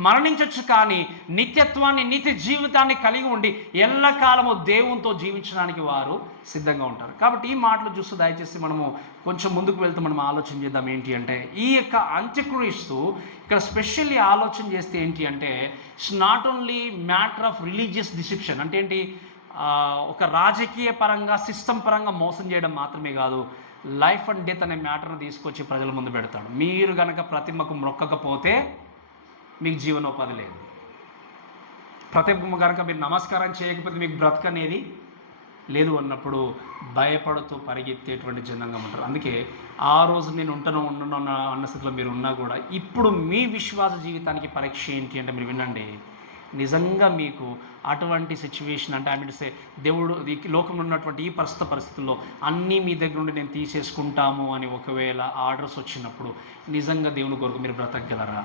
మరణించవచ్చు, కానీ నిత్యత్వాన్ని నిత్య జీవితాన్ని కలిగి ఉండి ఎల్లకాలము దేవునితో జీవించడానికి వారు సిద్ధంగా ఉంటారు. కాబట్టి ఈ మాటలు చూస్తూ దయచేసి మనము కొంచెం ముందుకు వెళ్తూ మనం ఆలోచన చేద్దాం. ఏంటి అంటే ఈ యొక్క అంత్యక్రీస్తు ఇక్కడ స్పెషల్లీ ఆలోచన చేస్తే ఏంటి అంటే it's not only matter of religious deception. అంటే ఏంటి? ఒక రాజకీయ పరంగా సిస్టమ్ పరంగా మోసం చేయడం మాత్రమే కాదు, లైఫ్ అండ్ డెత్ అనే మ్యాటర్ను తీసుకొచ్చి ప్రజల ముందు పెడతాడు. మీరు కనుక ప్రతిమకు మొక్కకపోతే మీకు జీవనోపాధి లేదు. ప్రతిమ కనుక మీరు నమస్కారం చేయకపోతే మీకు బ్రతకనేది లేదు అన్నప్పుడు భయపడుతూ పరిగెత్తేటువంటి జనాంగం ఉంటారు. అందుకే ఆ రోజు నేను ఉండను అన్న స్థితిలో మీరు ఉన్నా కూడా ఇప్పుడు మీ విశ్వాస జీవితానికి పరీక్ష ఏంటి అంటే మీరు వినండి. నిజంగా మీకు అటువంటి సిచ్యువేషన్ అంటే సే దేవుడు ఈ లోకంలో ఉన్నటువంటి ఈ పరిస్థితుల్లో అన్నీ మీ దగ్గర నుండి నేను తీసేసుకుంటాము అని ఒకవేళ ఆర్డర్స్ వచ్చినప్పుడు నిజంగా దేవుని కొరకు మీరు బ్రతకగలరా?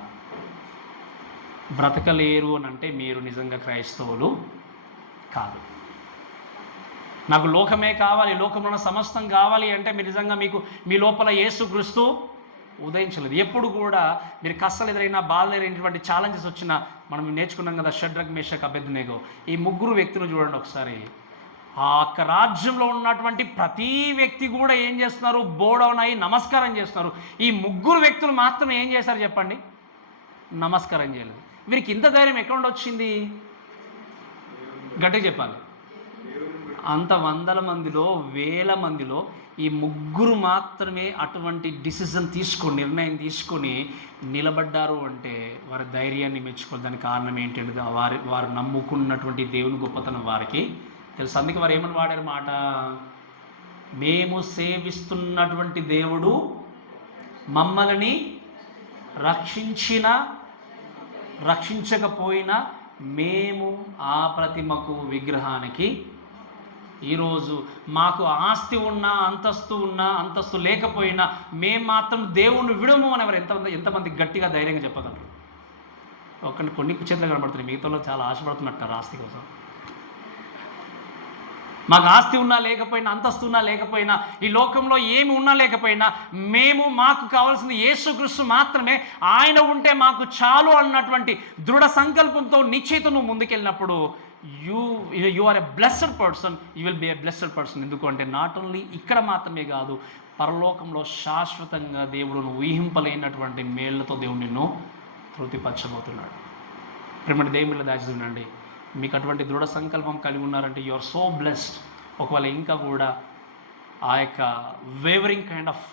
బ్రతకలేరు అని అంటే మీరు నిజంగా క్రైస్తవులు కాదు. నాకు లోకమే కావాలి, లోకంలో ఉన్న సమస్తం కావాలి అంటే మీరు నిజంగా మీ లోపల యేసుక్రీస్తు ఉదయించలేదు. ఎప్పుడు కూడా మీరు కష్టాలు ఎదురైనా, బాధలు ఎదురైనటువంటి ఛాలెంజెస్ వచ్చినా మనం నేర్చుకున్నాం కదా, షడ్రక్, మేషక్, అబేద్నెగో ఈ 3 వ్యక్తులు చూడండి ఒకసారి. ఆ యొక్క రాజ్యంలో ఉన్నటువంటి ప్రతి వ్యక్తి కూడా ఏం చేస్తున్నారు? బోడౌన్ అయ్యి నమస్కారం చేస్తున్నారు. ఈ 3 వ్యక్తులు మాత్రం ఏం చేశారు చెప్పండి? నమస్కారం చేయలేదు. వీరికి ఇంత ధైర్యం ఎక్కడ వచ్చింది? గట్టిగా చెప్పాలి. అంత వందల మందిలో, వేల మందిలో ఈ 3 మాత్రమే అటువంటి నిర్ణయం తీసుకొని నిలబడ్డారు అంటే వారి ధైర్యాన్ని మెచ్చుకోవాలి. దానికి కారణం ఏంటంటే వారు నమ్ముకున్నటువంటి దేవుని గొప్పతనం వారికి తెలుసు. అందుకే వారు ఏమని వాడారు మాట? మేము సేవిస్తున్నటువంటి దేవుడు మమ్మల్ని రక్షించకపోయినా మేము ఆ ప్రతిమకు, విగ్రహానికి ఈరోజు మాకు ఆస్తి ఉన్నా, అంతస్తు లేకపోయినా మేము మాత్రం దేవుణ్ణి విడము అని ఎవరు ఎంతమంది గట్టిగా ధైర్యంగా చెప్పగలరు? కొన్ని చేతులు కనబడుతున్నాయి, మిగతాలో చాలా ఆశపడుతున్నట్టు ఆస్తి కోసం. మాకు ఆస్తి ఉన్నా లేకపోయినా, అంతస్తు ఉన్నా లేకపోయినా, ఈ లోకంలో ఏమి ఉన్నా లేకపోయినా మాకు కావాల్సింది యేసుక్రీస్తు మాత్రమే, ఆయన ఉంటే మాకు చాలు అన్నటువంటి దృఢ సంకల్పంతో నిశ్చయిత నువ్వు ముందుకెళ్ళినప్పుడు you are a blessed person, you will be a blessed person. ఎందుకు అంటే నాట్ ఓన్లీ ఇక్కడ మాత్రమే కాదు, పరలోకంలో శాశ్వతంగా దేవుడును ఊహింపలేనటువంటి మేళ్లతో దేవుడు నిన్ను తృప్తిపరచబోతున్నాడు. ప్రేమటి దేవుళ్ళ దాచినండి, మీకు అటువంటి దృఢ సంకల్పం కలిగి ఉన్నారంటే యు ఆర్ సో బ్లెస్డ్. ఒకవేళ ఇంకా కూడా ఆ యొక్క వేవరింగ్ కైండ్ ఆఫ్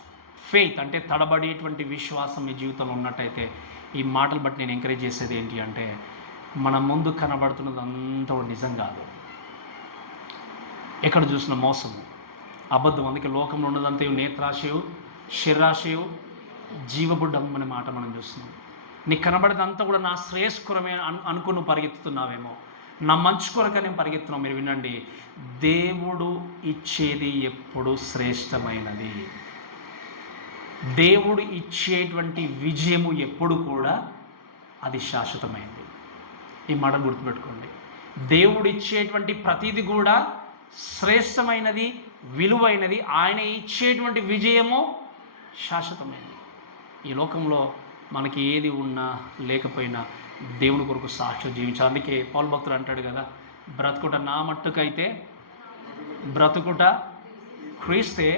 ఫెయిత్ అంటే తడబడేటువంటి విశ్వాసం మీ జీవితంలో ఉన్నట్టయితే ఈ మాటలు బట్టి నేను ఎంకరేజ్ చేసేది ఏంటి అంటే మన ముందు కనబడుతున్నది అంతా నిజం కాదు. ఎక్కడ చూసిన మోసము, అబద్ధం. అందుకే లోకంలో ఉన్నదంతా నేత్రాశయు, శరీరాశయు, జీవబుడ్డం అనే మాట మనం చూస్తున్నాం. నీకు కనబడేదంతా కూడా నా శ్రేయస్కరమే అనుకుని నువ్వు పరిగెత్తుతున్నావేమో, నా మంచు కొరక నేను పరిగెత్తున్నావు. మీరు వినండి, దేవుడు ఇచ్చేది ఎప్పుడు శ్రేష్టమైనది. దేవుడు ఇచ్చేటువంటి విజయము ఎప్పుడు కూడా అది శాశ్వతమైనది. ఈ మాట గుర్తుపెట్టుకోండి. దేవుడు ఇచ్చేటువంటి ప్రతిదీ కూడా శ్రేష్టమైనది, విలువైనది. ఆయన ఇచ్చేటువంటి విజయము శాశ్వతమైనది. ఈ లోకంలో మనకి ఏది ఉన్నా లేకపోయినా దేవుని కొరకు సాక్ష్యం జీవించాలి. అందుకే పౌలు భక్తుడు అంటాడు కదా, బ్రతుకుట నా మట్టుకైతే బ్రతుకుట క్రీస్తే,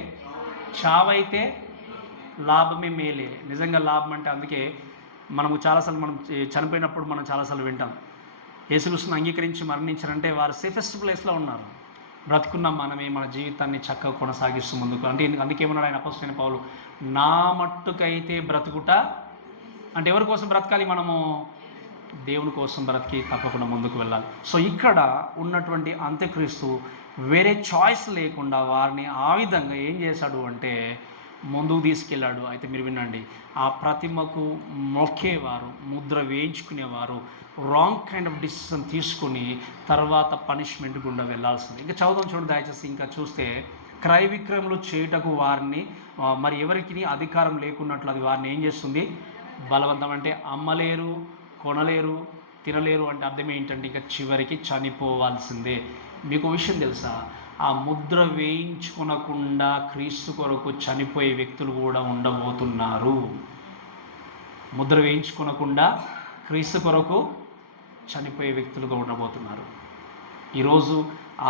చావైతే లాభమే మేలే. నిజంగా లాభం అంటే అందుకే మనం చనిపోయినప్పుడు మనం చాలాసార్లు వింటాం, యేసుక్రీస్తును అంగీకరించి మరణించారంటే వారు సేఫెస్ట్ ప్లేస్లో ఉన్నారు. బ్రతుకున్న మనమే మన జీవితాన్ని చక్కగా కొనసాగిస్తూ ముందుకు అంటే అందుకేమన్నాడు ఆయన అపొస్తలుడైన పౌలు, నా మట్టుకైతే బ్రతుకుట అంటే ఎవరి కోసం బ్రతకాలి? మనము దేవుని కోసం బ్రతికి తప్పకుండా ముందుకు వెళ్ళాలి. సో ఇక్కడ ఉన్నటువంటి అంత్యక్రీస్తు వేరే చాయిస్ లేకుండా వారిని ఆ విధంగా ఏం చేశాడు అంటే ముందుకు తీసుకెళ్ళాడు. అయితే మీరు వినండి, ఆ ప్రతిమకు మొక్కేవారు, Mudra వేయించుకునేవారు wrong kind of decision తీసుకుని తర్వాత పనిష్మెంట్ గుండా వెళ్ళాల్సింది. ఇంకా చదువుదాం చూడండి దయచేసి. ఇంకా చూస్తే క్రయ విక్రయములు చేయుటకు వారిని మరి ఎవరికి అధికారం లేకున్నట్లు అది వారిని ఏం చేస్తుంది? బలవంతం. అంటే అమ్మలేరు, కొనలేరు, తినలేరు అంటే అర్థం ఏంటంటే ఇంకా చివరికి చనిపోవాల్సిందే. మీకు విషయం తెలుసా? ఆ ముద్ర వేయించుకునకుండా క్రీస్తు కొరకు చనిపోయే వ్యక్తులు కూడా ఉండబోతున్నారు. ముద్ర వేయించుకునకుండా క్రీస్తు కొరకు చనిపోయే వ్యక్తులుగా ఉండబోతున్నారు. ఈరోజు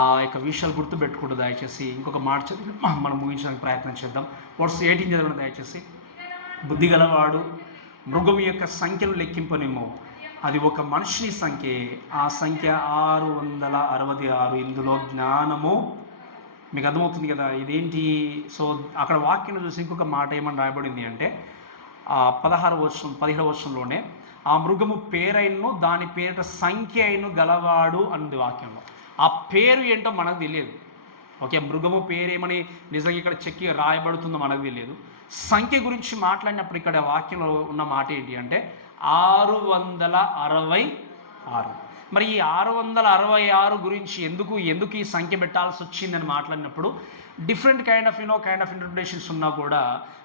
ఆ యొక్క విషయాలు గుర్తుపెట్టుకుంటూ దయచేసి ఇంకొక మాట చదివి మనం ముగించడానికి ప్రయత్నం చేద్దాం. వర్స్ 18 చదవండి దయచేసి. బుద్ధి గలవాడు మృగం యొక్క సంఖ్యను లెక్కింపనేమో, అది ఒక మనిషిని సంఖ్య, ఆ సంఖ్య 666. ఇందులో జ్ఞానము మీకు అర్థమవుతుంది కదా ఇదేంటి? సో అక్కడ వాక్యం చూసి ఇంకొక మాట ఏమని రాయబడింది అంటే 17వ వచనంలోనే ఆ మృగము పేరైను దాని పేరిట సంఖ్య అయిన గలవాడు అన్నది వాక్యంలో. ఆ పేరు ఏంటో మనకు తెలియదు. ఓకే, మృగము పేరేమని నిజంగా ఇక్కడ చెక్కి రాయబడుతుందో మనకు తెలియదు. సంఖ్య గురించి మాట్లాడినప్పుడు ఇక్కడ వాక్యంలో ఉన్న మాట ఏంటి అంటే 666. మరి ఈ 666 గురించి ఎందుకు ఈ సంఖ్య పెట్టాల్సి వచ్చిందని మాట్లాడినప్పుడు డిఫరెంట్ కైండ్ ఆఫ్ ఇంటర్ప్రిటేషన్స్ ఉన్నా కూడా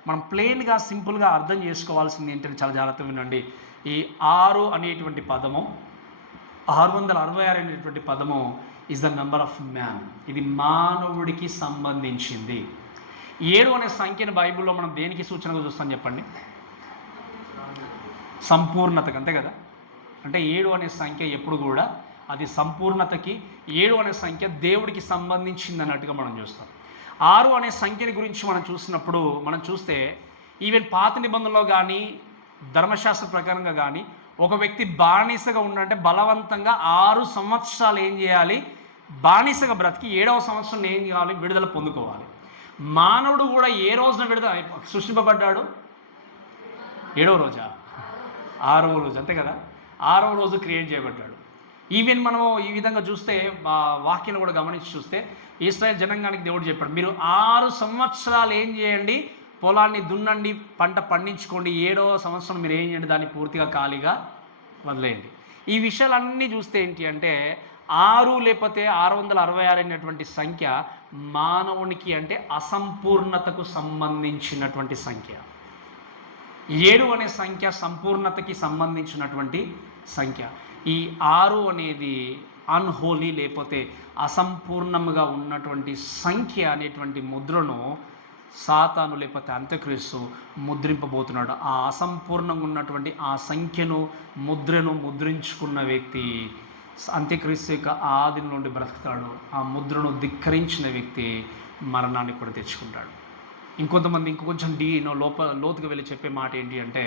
మనం ప్లెయిన్గా సింపుల్గా అర్థం చేసుకోవాల్సింది ఏంటంటే చాలా జాగ్రత్తగా వినండి. ఈ 6 అనేటువంటి పదము, 666 అనేటువంటి పదము is the number of man. ఇది మానవుడికి సంబంధించింది. 7 అనే సంఖ్యను బైబిల్లో మనం దేనికి సూచనగా చూస్తాం చెప్పండి? సంపూర్ణతకు, అంతే కదా? అంటే 7 అనే సంఖ్య ఎప్పుడు కూడా అది సంపూర్ణతకి, 7 అనే సంఖ్య దేవుడికి సంబంధించింది అన్నట్టుగా మనం చూస్తాం. 6 అనే సంఖ్యని గురించి మనం చూసినప్పుడు మనం చూస్తే ఈవెన్ పాత నిబంధనలో కానీ ధర్మశాస్త్ర ప్రకారంగా కానీ ఒక వ్యక్తి బానిసగా ఉండంటే బలవంతంగా 6 సంవత్సరాలు ఏం చేయాలి? బానిసగా బ్రతికి 7వ సంవత్సరం ఏం చేయాలి? విడుదల పొందుకోవాలి. మానవుడు కూడా ఏ రోజున విడుదల సృష్టింపబడ్డాడు? 7వ రోజా? 6వ రోజు, అంతే కదా? 6వ రోజు క్రియేట్ చేయబడ్డాడు. ఈవెన్ మనము ఈ విధంగా చూస్తే వాక్యాలు కూడా గమనించి చూస్తే ఇశ్రాయేల్ జనాంగానికి దేవుడు చెప్పాడు, మీరు 6 సంవత్సరాలు ఏం చేయండి? పొలాన్ని దున్నండి, పంట పండించుకోండి. 7వ సంవత్సరం మీరు ఏం చేయండి? దాన్ని పూర్తిగా ఖాళీగా వదిలేయండి. ఈ విషయాలన్నీ చూస్తే ఏంటి అంటే 6 లేకపోతే 666 అనేటువంటి సంఖ్య మానవునికి అంటే అసంపూర్ణతకు సంబంధించినటువంటి సంఖ్య. 7 అనే సంఖ్య సంపూర్ణతకి సంబంధించినటువంటి సంఖ్య. ఈ 6 అనేది అన్హోలీ లేకపోతే అసంపూర్ణంగా ఉన్నటువంటి సంఖ్య అనేటువంటి ముద్రను సాతాను లేకపోతే అంత్యక్రీస్తు ముద్రింపబోతున్నాడు. ఆ అసంపూర్ణంగా ఉన్నటువంటి ఆ సంఖ్యను ముద్రను ముద్రించుకున్న వ్యక్తి అంత్యక్రీస్తు యొక్క ఆది నుండి బ్రతుకుతాడు. ఆ ముద్రను ధిక్కరించిన వ్యక్తి మరణాన్ని కూడా తెచ్చుకుంటాడు. ఇంకొంతమంది ఇంకొంచెం లోతుగా వెళ్ళి చెప్పే మాట ఏంటి అంటే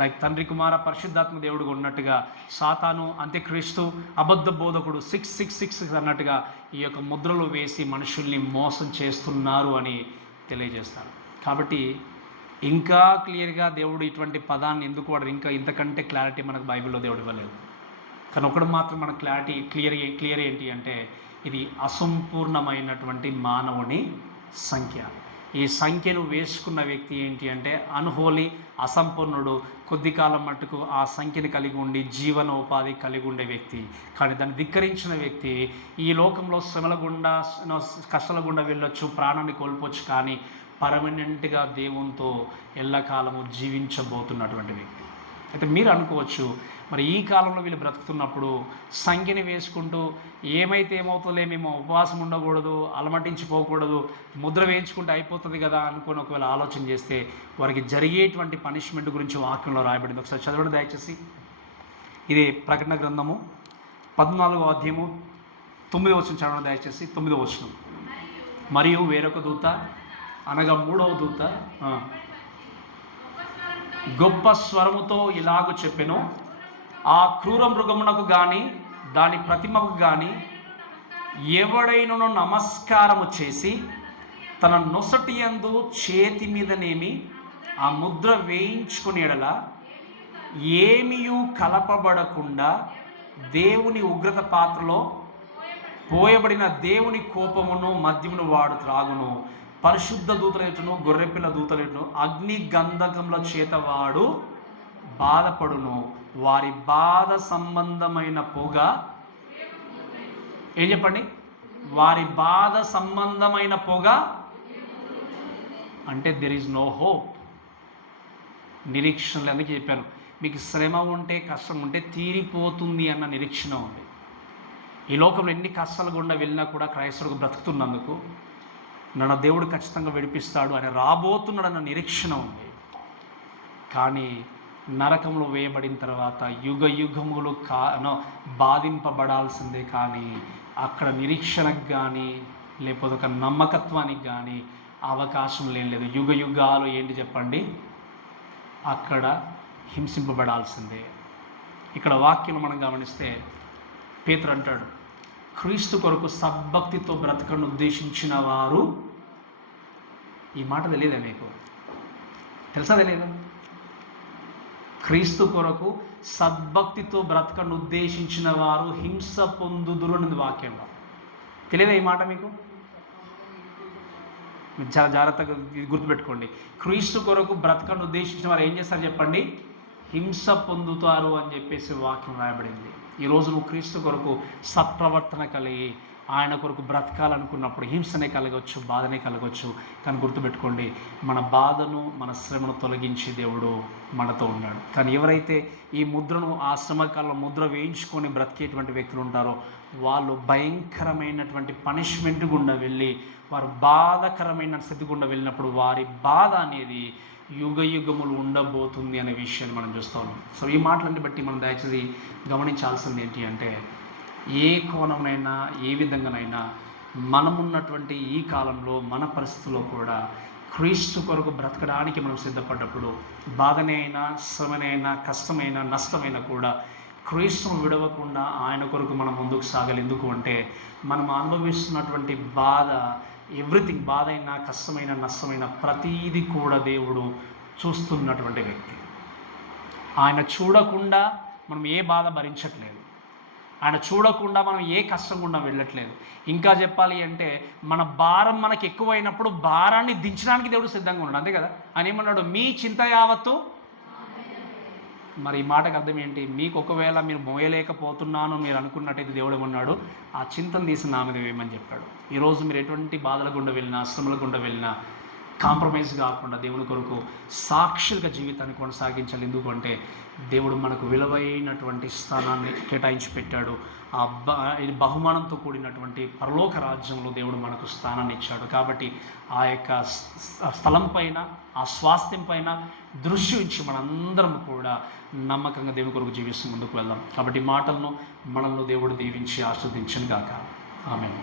లైక్ తండ్రి కుమార పరిశుద్ధాత్మ దేవుడుగా ఉన్నట్టుగా సాతాను అంత్యక్రీస్తు అబద్ధ బోధకుడు 666 అన్నట్టుగా ఈ యొక్క ముద్రలు వేసి మనుషుల్ని మోసం చేస్తున్నారు అని తెలియజేస్తారు. కాబట్టి ఇంకా క్లియర్గా దేవుడు ఇటువంటి పదాన్ని ఎందుకు వాడు ఇంకా ఇంతకంటే క్లారిటీ మనకు బైబిల్లో దేవుడు ఇవ్వలేదు. కానీ ఒకటి మాత్రం మనకు క్లియర్ ఏంటి అంటే ఇది అసంపూర్ణమైనటువంటి మానవుని సంఖ్య. ఈ సంఖ్యను వేసుకున్న వ్యక్తి ఏంటి అంటే అన్హోలీ, అసంపూర్ణుడు, కొద్ది కాలం మట్టుకు ఆ సంఖ్యని కలిగి ఉండి జీవనోపాధి కలిగి ఉండే వ్యక్తి. కానీ దాన్ని ధిక్కరించిన వ్యక్తి ఈ లోకంలో శ్రమల గుండా కష్టాల గుండా వెళ్ళొచ్చు, ప్రాణాన్ని కోల్పోవచ్చు, కానీ పర్మనెంట్గా దేవునితో ఎల్లకాలము జీవించబోతున్నటువంటి వ్యక్తి. అయితే మీరు అనుకోవచ్చు, మరి ఈ కాలంలో వీళ్ళు బ్రతుకుతున్నప్పుడు సంఖ్యని వేసుకుంటూ ఏమైతే ఏమవుతుందో మేము ఉపవాసం ఉండకూడదు, అలమటించిపోకూడదు, ముద్ర వేయించుకుంటే అయిపోతుంది కదా అనుకుని ఒకవేళ ఆలోచన చేస్తే వారికి జరిగేటువంటి పనిష్మెంట్ గురించి వాక్యంలో రాయబడింది. ఒకసారి చదవండి దయచేసి. ఇది ప్రకటన గ్రంథము 14వ అధ్యాయము 9వ వచనం చదవండి దయచేసి. 9వ వచనం. మరియు వేరొక దూత అనగా 3వ దూత గొప్ప స్వరముతో ఇలాగ చెప్పెను, ఆ క్రూర మృగమునకు కానీ దాని ప్రతిమకు కానీ ఎవడైనను నమస్కారము చేసి తన నొసటి యందు చేతి మీదనేమి ఆ ముద్ర వేయించుకుని ఎడల ఏమీయు కలపబడకుండా దేవుని ఉగ్రత పాత్రలో పోయబడిన దేవుని కోపమును మద్యమును వాడు త్రాగును. పరిశుద్ధ దూతలేటును గొర్రెపిల్ల దూతలేటును అగ్ని గంధకముల చేత వాడు బాధపడును. వారి బాధ సంబంధమైన పొగ, ఏం చెప్పండి, వారి బాధ సంబంధమైన పొగ అంటే దెర్ ఈజ్ నో హోప్, నిరీక్షణలు. అందుకే చెప్పాను, మీకు శ్రమ ఉంటే కష్టం ఉంటే తీరిపోతుంది అన్న నిరీక్షణ ఉంది. ఈ లోకంలో ఎన్ని కష్టాలు గుండా వెళ్ళినా కూడా క్రైస్తవుడికి బ్రతుకుతున్నందుకు నన్ను దేవుడు ఖచ్చితంగా విడిపిస్తాడు అని రాబోతున్నాడన్న నిరీక్షణ ఉంది. కానీ నరకంలో వేయబడిన తర్వాత యుగ యుగములు బాధింపబడాల్సిందే. కానీ అక్కడ నిరీక్షణకు కానీ లేకపోతే ఒక నమ్మకత్వానికి కానీ అవకాశం లేదు. యుగ యుగాలు ఏంటి చెప్పండి, అక్కడ హింసింపబడాల్సిందే. ఇక్కడ వాక్యం మనం గమనిస్తే పేతురు అంటాడు, క్రీస్తు కొరకు సద్భక్తితో బ్రతకను ఉద్దేశించిన వారు. ఈ మాట తెలియదా మీకు? తెలుసా తెలియదా? క్రీస్తు కొరకు సద్భక్తితో బ్రతకను ఉద్దేశించిన వారు హింస పొందుదురు అనేది వాక్యంలో. తెలియదా ఈ మాట మీకు? చాలా జాగ్రత్తగా గుర్తుపెట్టుకోండి. క్రీస్తు కొరకు బ్రతకను ఉద్దేశించిన వారు ఏం చేస్తారు చెప్పండి? హింస పొందుతారు అని చెప్పేసి వాక్యం రాయబడింది. ఈరోజు నువ్వు క్రీస్తు కొరకు సత్ప్రవర్తన కలిగి ఆయన కొరకు బ్రతకాలనుకున్నప్పుడు హింసనే కలగవచ్చు, బాధనే కలగవచ్చు. కానీ గుర్తుపెట్టుకోండి, మన బాధను మన శ్రమను తొలగించి దేవుడు మనతో ఉన్నాడు. కానీ ఎవరైతే ఈ ముద్రను ఆ శ్రమకాలంలో ముద్ర వేయించుకొని బ్రతికేటువంటి వ్యక్తులు ఉంటారో వాళ్ళు భయంకరమైనటువంటి పనిష్మెంట్ గుండా వెళ్ళి వారు బాధకరమైన స్థితి గుండా వెళ్ళినప్పుడు వారి బాధ అనేది యుగ యుగములు ఉండబోతుంది అనే విషయాన్ని మనం చూస్తూ ఉన్నాం. సో ఈ మాటలన్నీ బట్టి మనం దయచేసి గమనించాల్సింది ఏంటి అంటే, ఏ కోణంనైనా ఏ విధంగానైనా మనమున్నటువంటి ఈ కాలంలో మన పరిస్థితుల్లో కూడా క్రీస్తు కొరకు బ్రతకడానికి మనం సిద్ధపడ్డప్పుడు బాధనే అయినా శ్రమనైనా కష్టమైన నష్టమైనా కూడా క్రీస్తును విడవకుండా ఆయన కొరకు మనం ముందుకు సాగాలి. ఎందుకు అంటే మనం అనుభవిస్తున్నటువంటి బాధ, ఎవ్రీథింగ్, బాధ అయినా కష్టమైన నష్టమైన ప్రతీది కూడా దేవుడు చూస్తున్నటువంటి వ్యక్తి. ఆయన చూడకుండా మనం ఏ బాధ భరించట్లేదు, ఆయన చూడకుండా మనం ఏ కష్టం గుండా వెళ్ళట్లేదు. ఇంకా చెప్పాలి అంటే మన భారం మనకు ఎక్కువైనప్పుడు భారాన్ని దించడానికి దేవుడు సిద్ధంగా ఉన్నాడు. అంతే కదా? ఆయన ఏమన్నాడు? మీ చింత యావత్తు. మరి ఈ మాటకు అర్థం ఏంటి? మీకు ఒకవేళ మీరు మోయలేకపోతున్నాను మీరు అనుకున్నట్టయితే దేవుడు ఏమన్నాడు? ఆ చింతను తీసి నా మీద వేయమని చెప్పాడు. ఈరోజు మీరు ఎటువంటి బాధల గుండా వెళ్ళినా శ్రమల గుండా వెళ్ళినా కాంప్రమైజ్ కాకుండా దేవుని కొరకు సాక్షులుగా జీవితాన్ని కొనసాగించాలి. ఎందుకంటే దేవుడు మనకు విలువైనటువంటి స్థానాన్ని కేటాయించి పెట్టాడు. ఆ బహుమానంతో కూడినటువంటి పరలోక రాజ్యంలో దేవుడు మనకు స్థానాన్ని ఇచ్చాడు. కాబట్టి ఆ యొక్క స్థలం పైన, ఆ స్వాస్థ్యం పైన దృష్టి ఉంచి మనందరం కూడా నమ్మకంగా దేవుని కొరకు జీవిస్తూ ముందుకు వెళ్దాం. కాబట్టి మాటలను మనల్ని దేవుడు దీవించి ఆస్వాదించును గాక. ఆమేన్.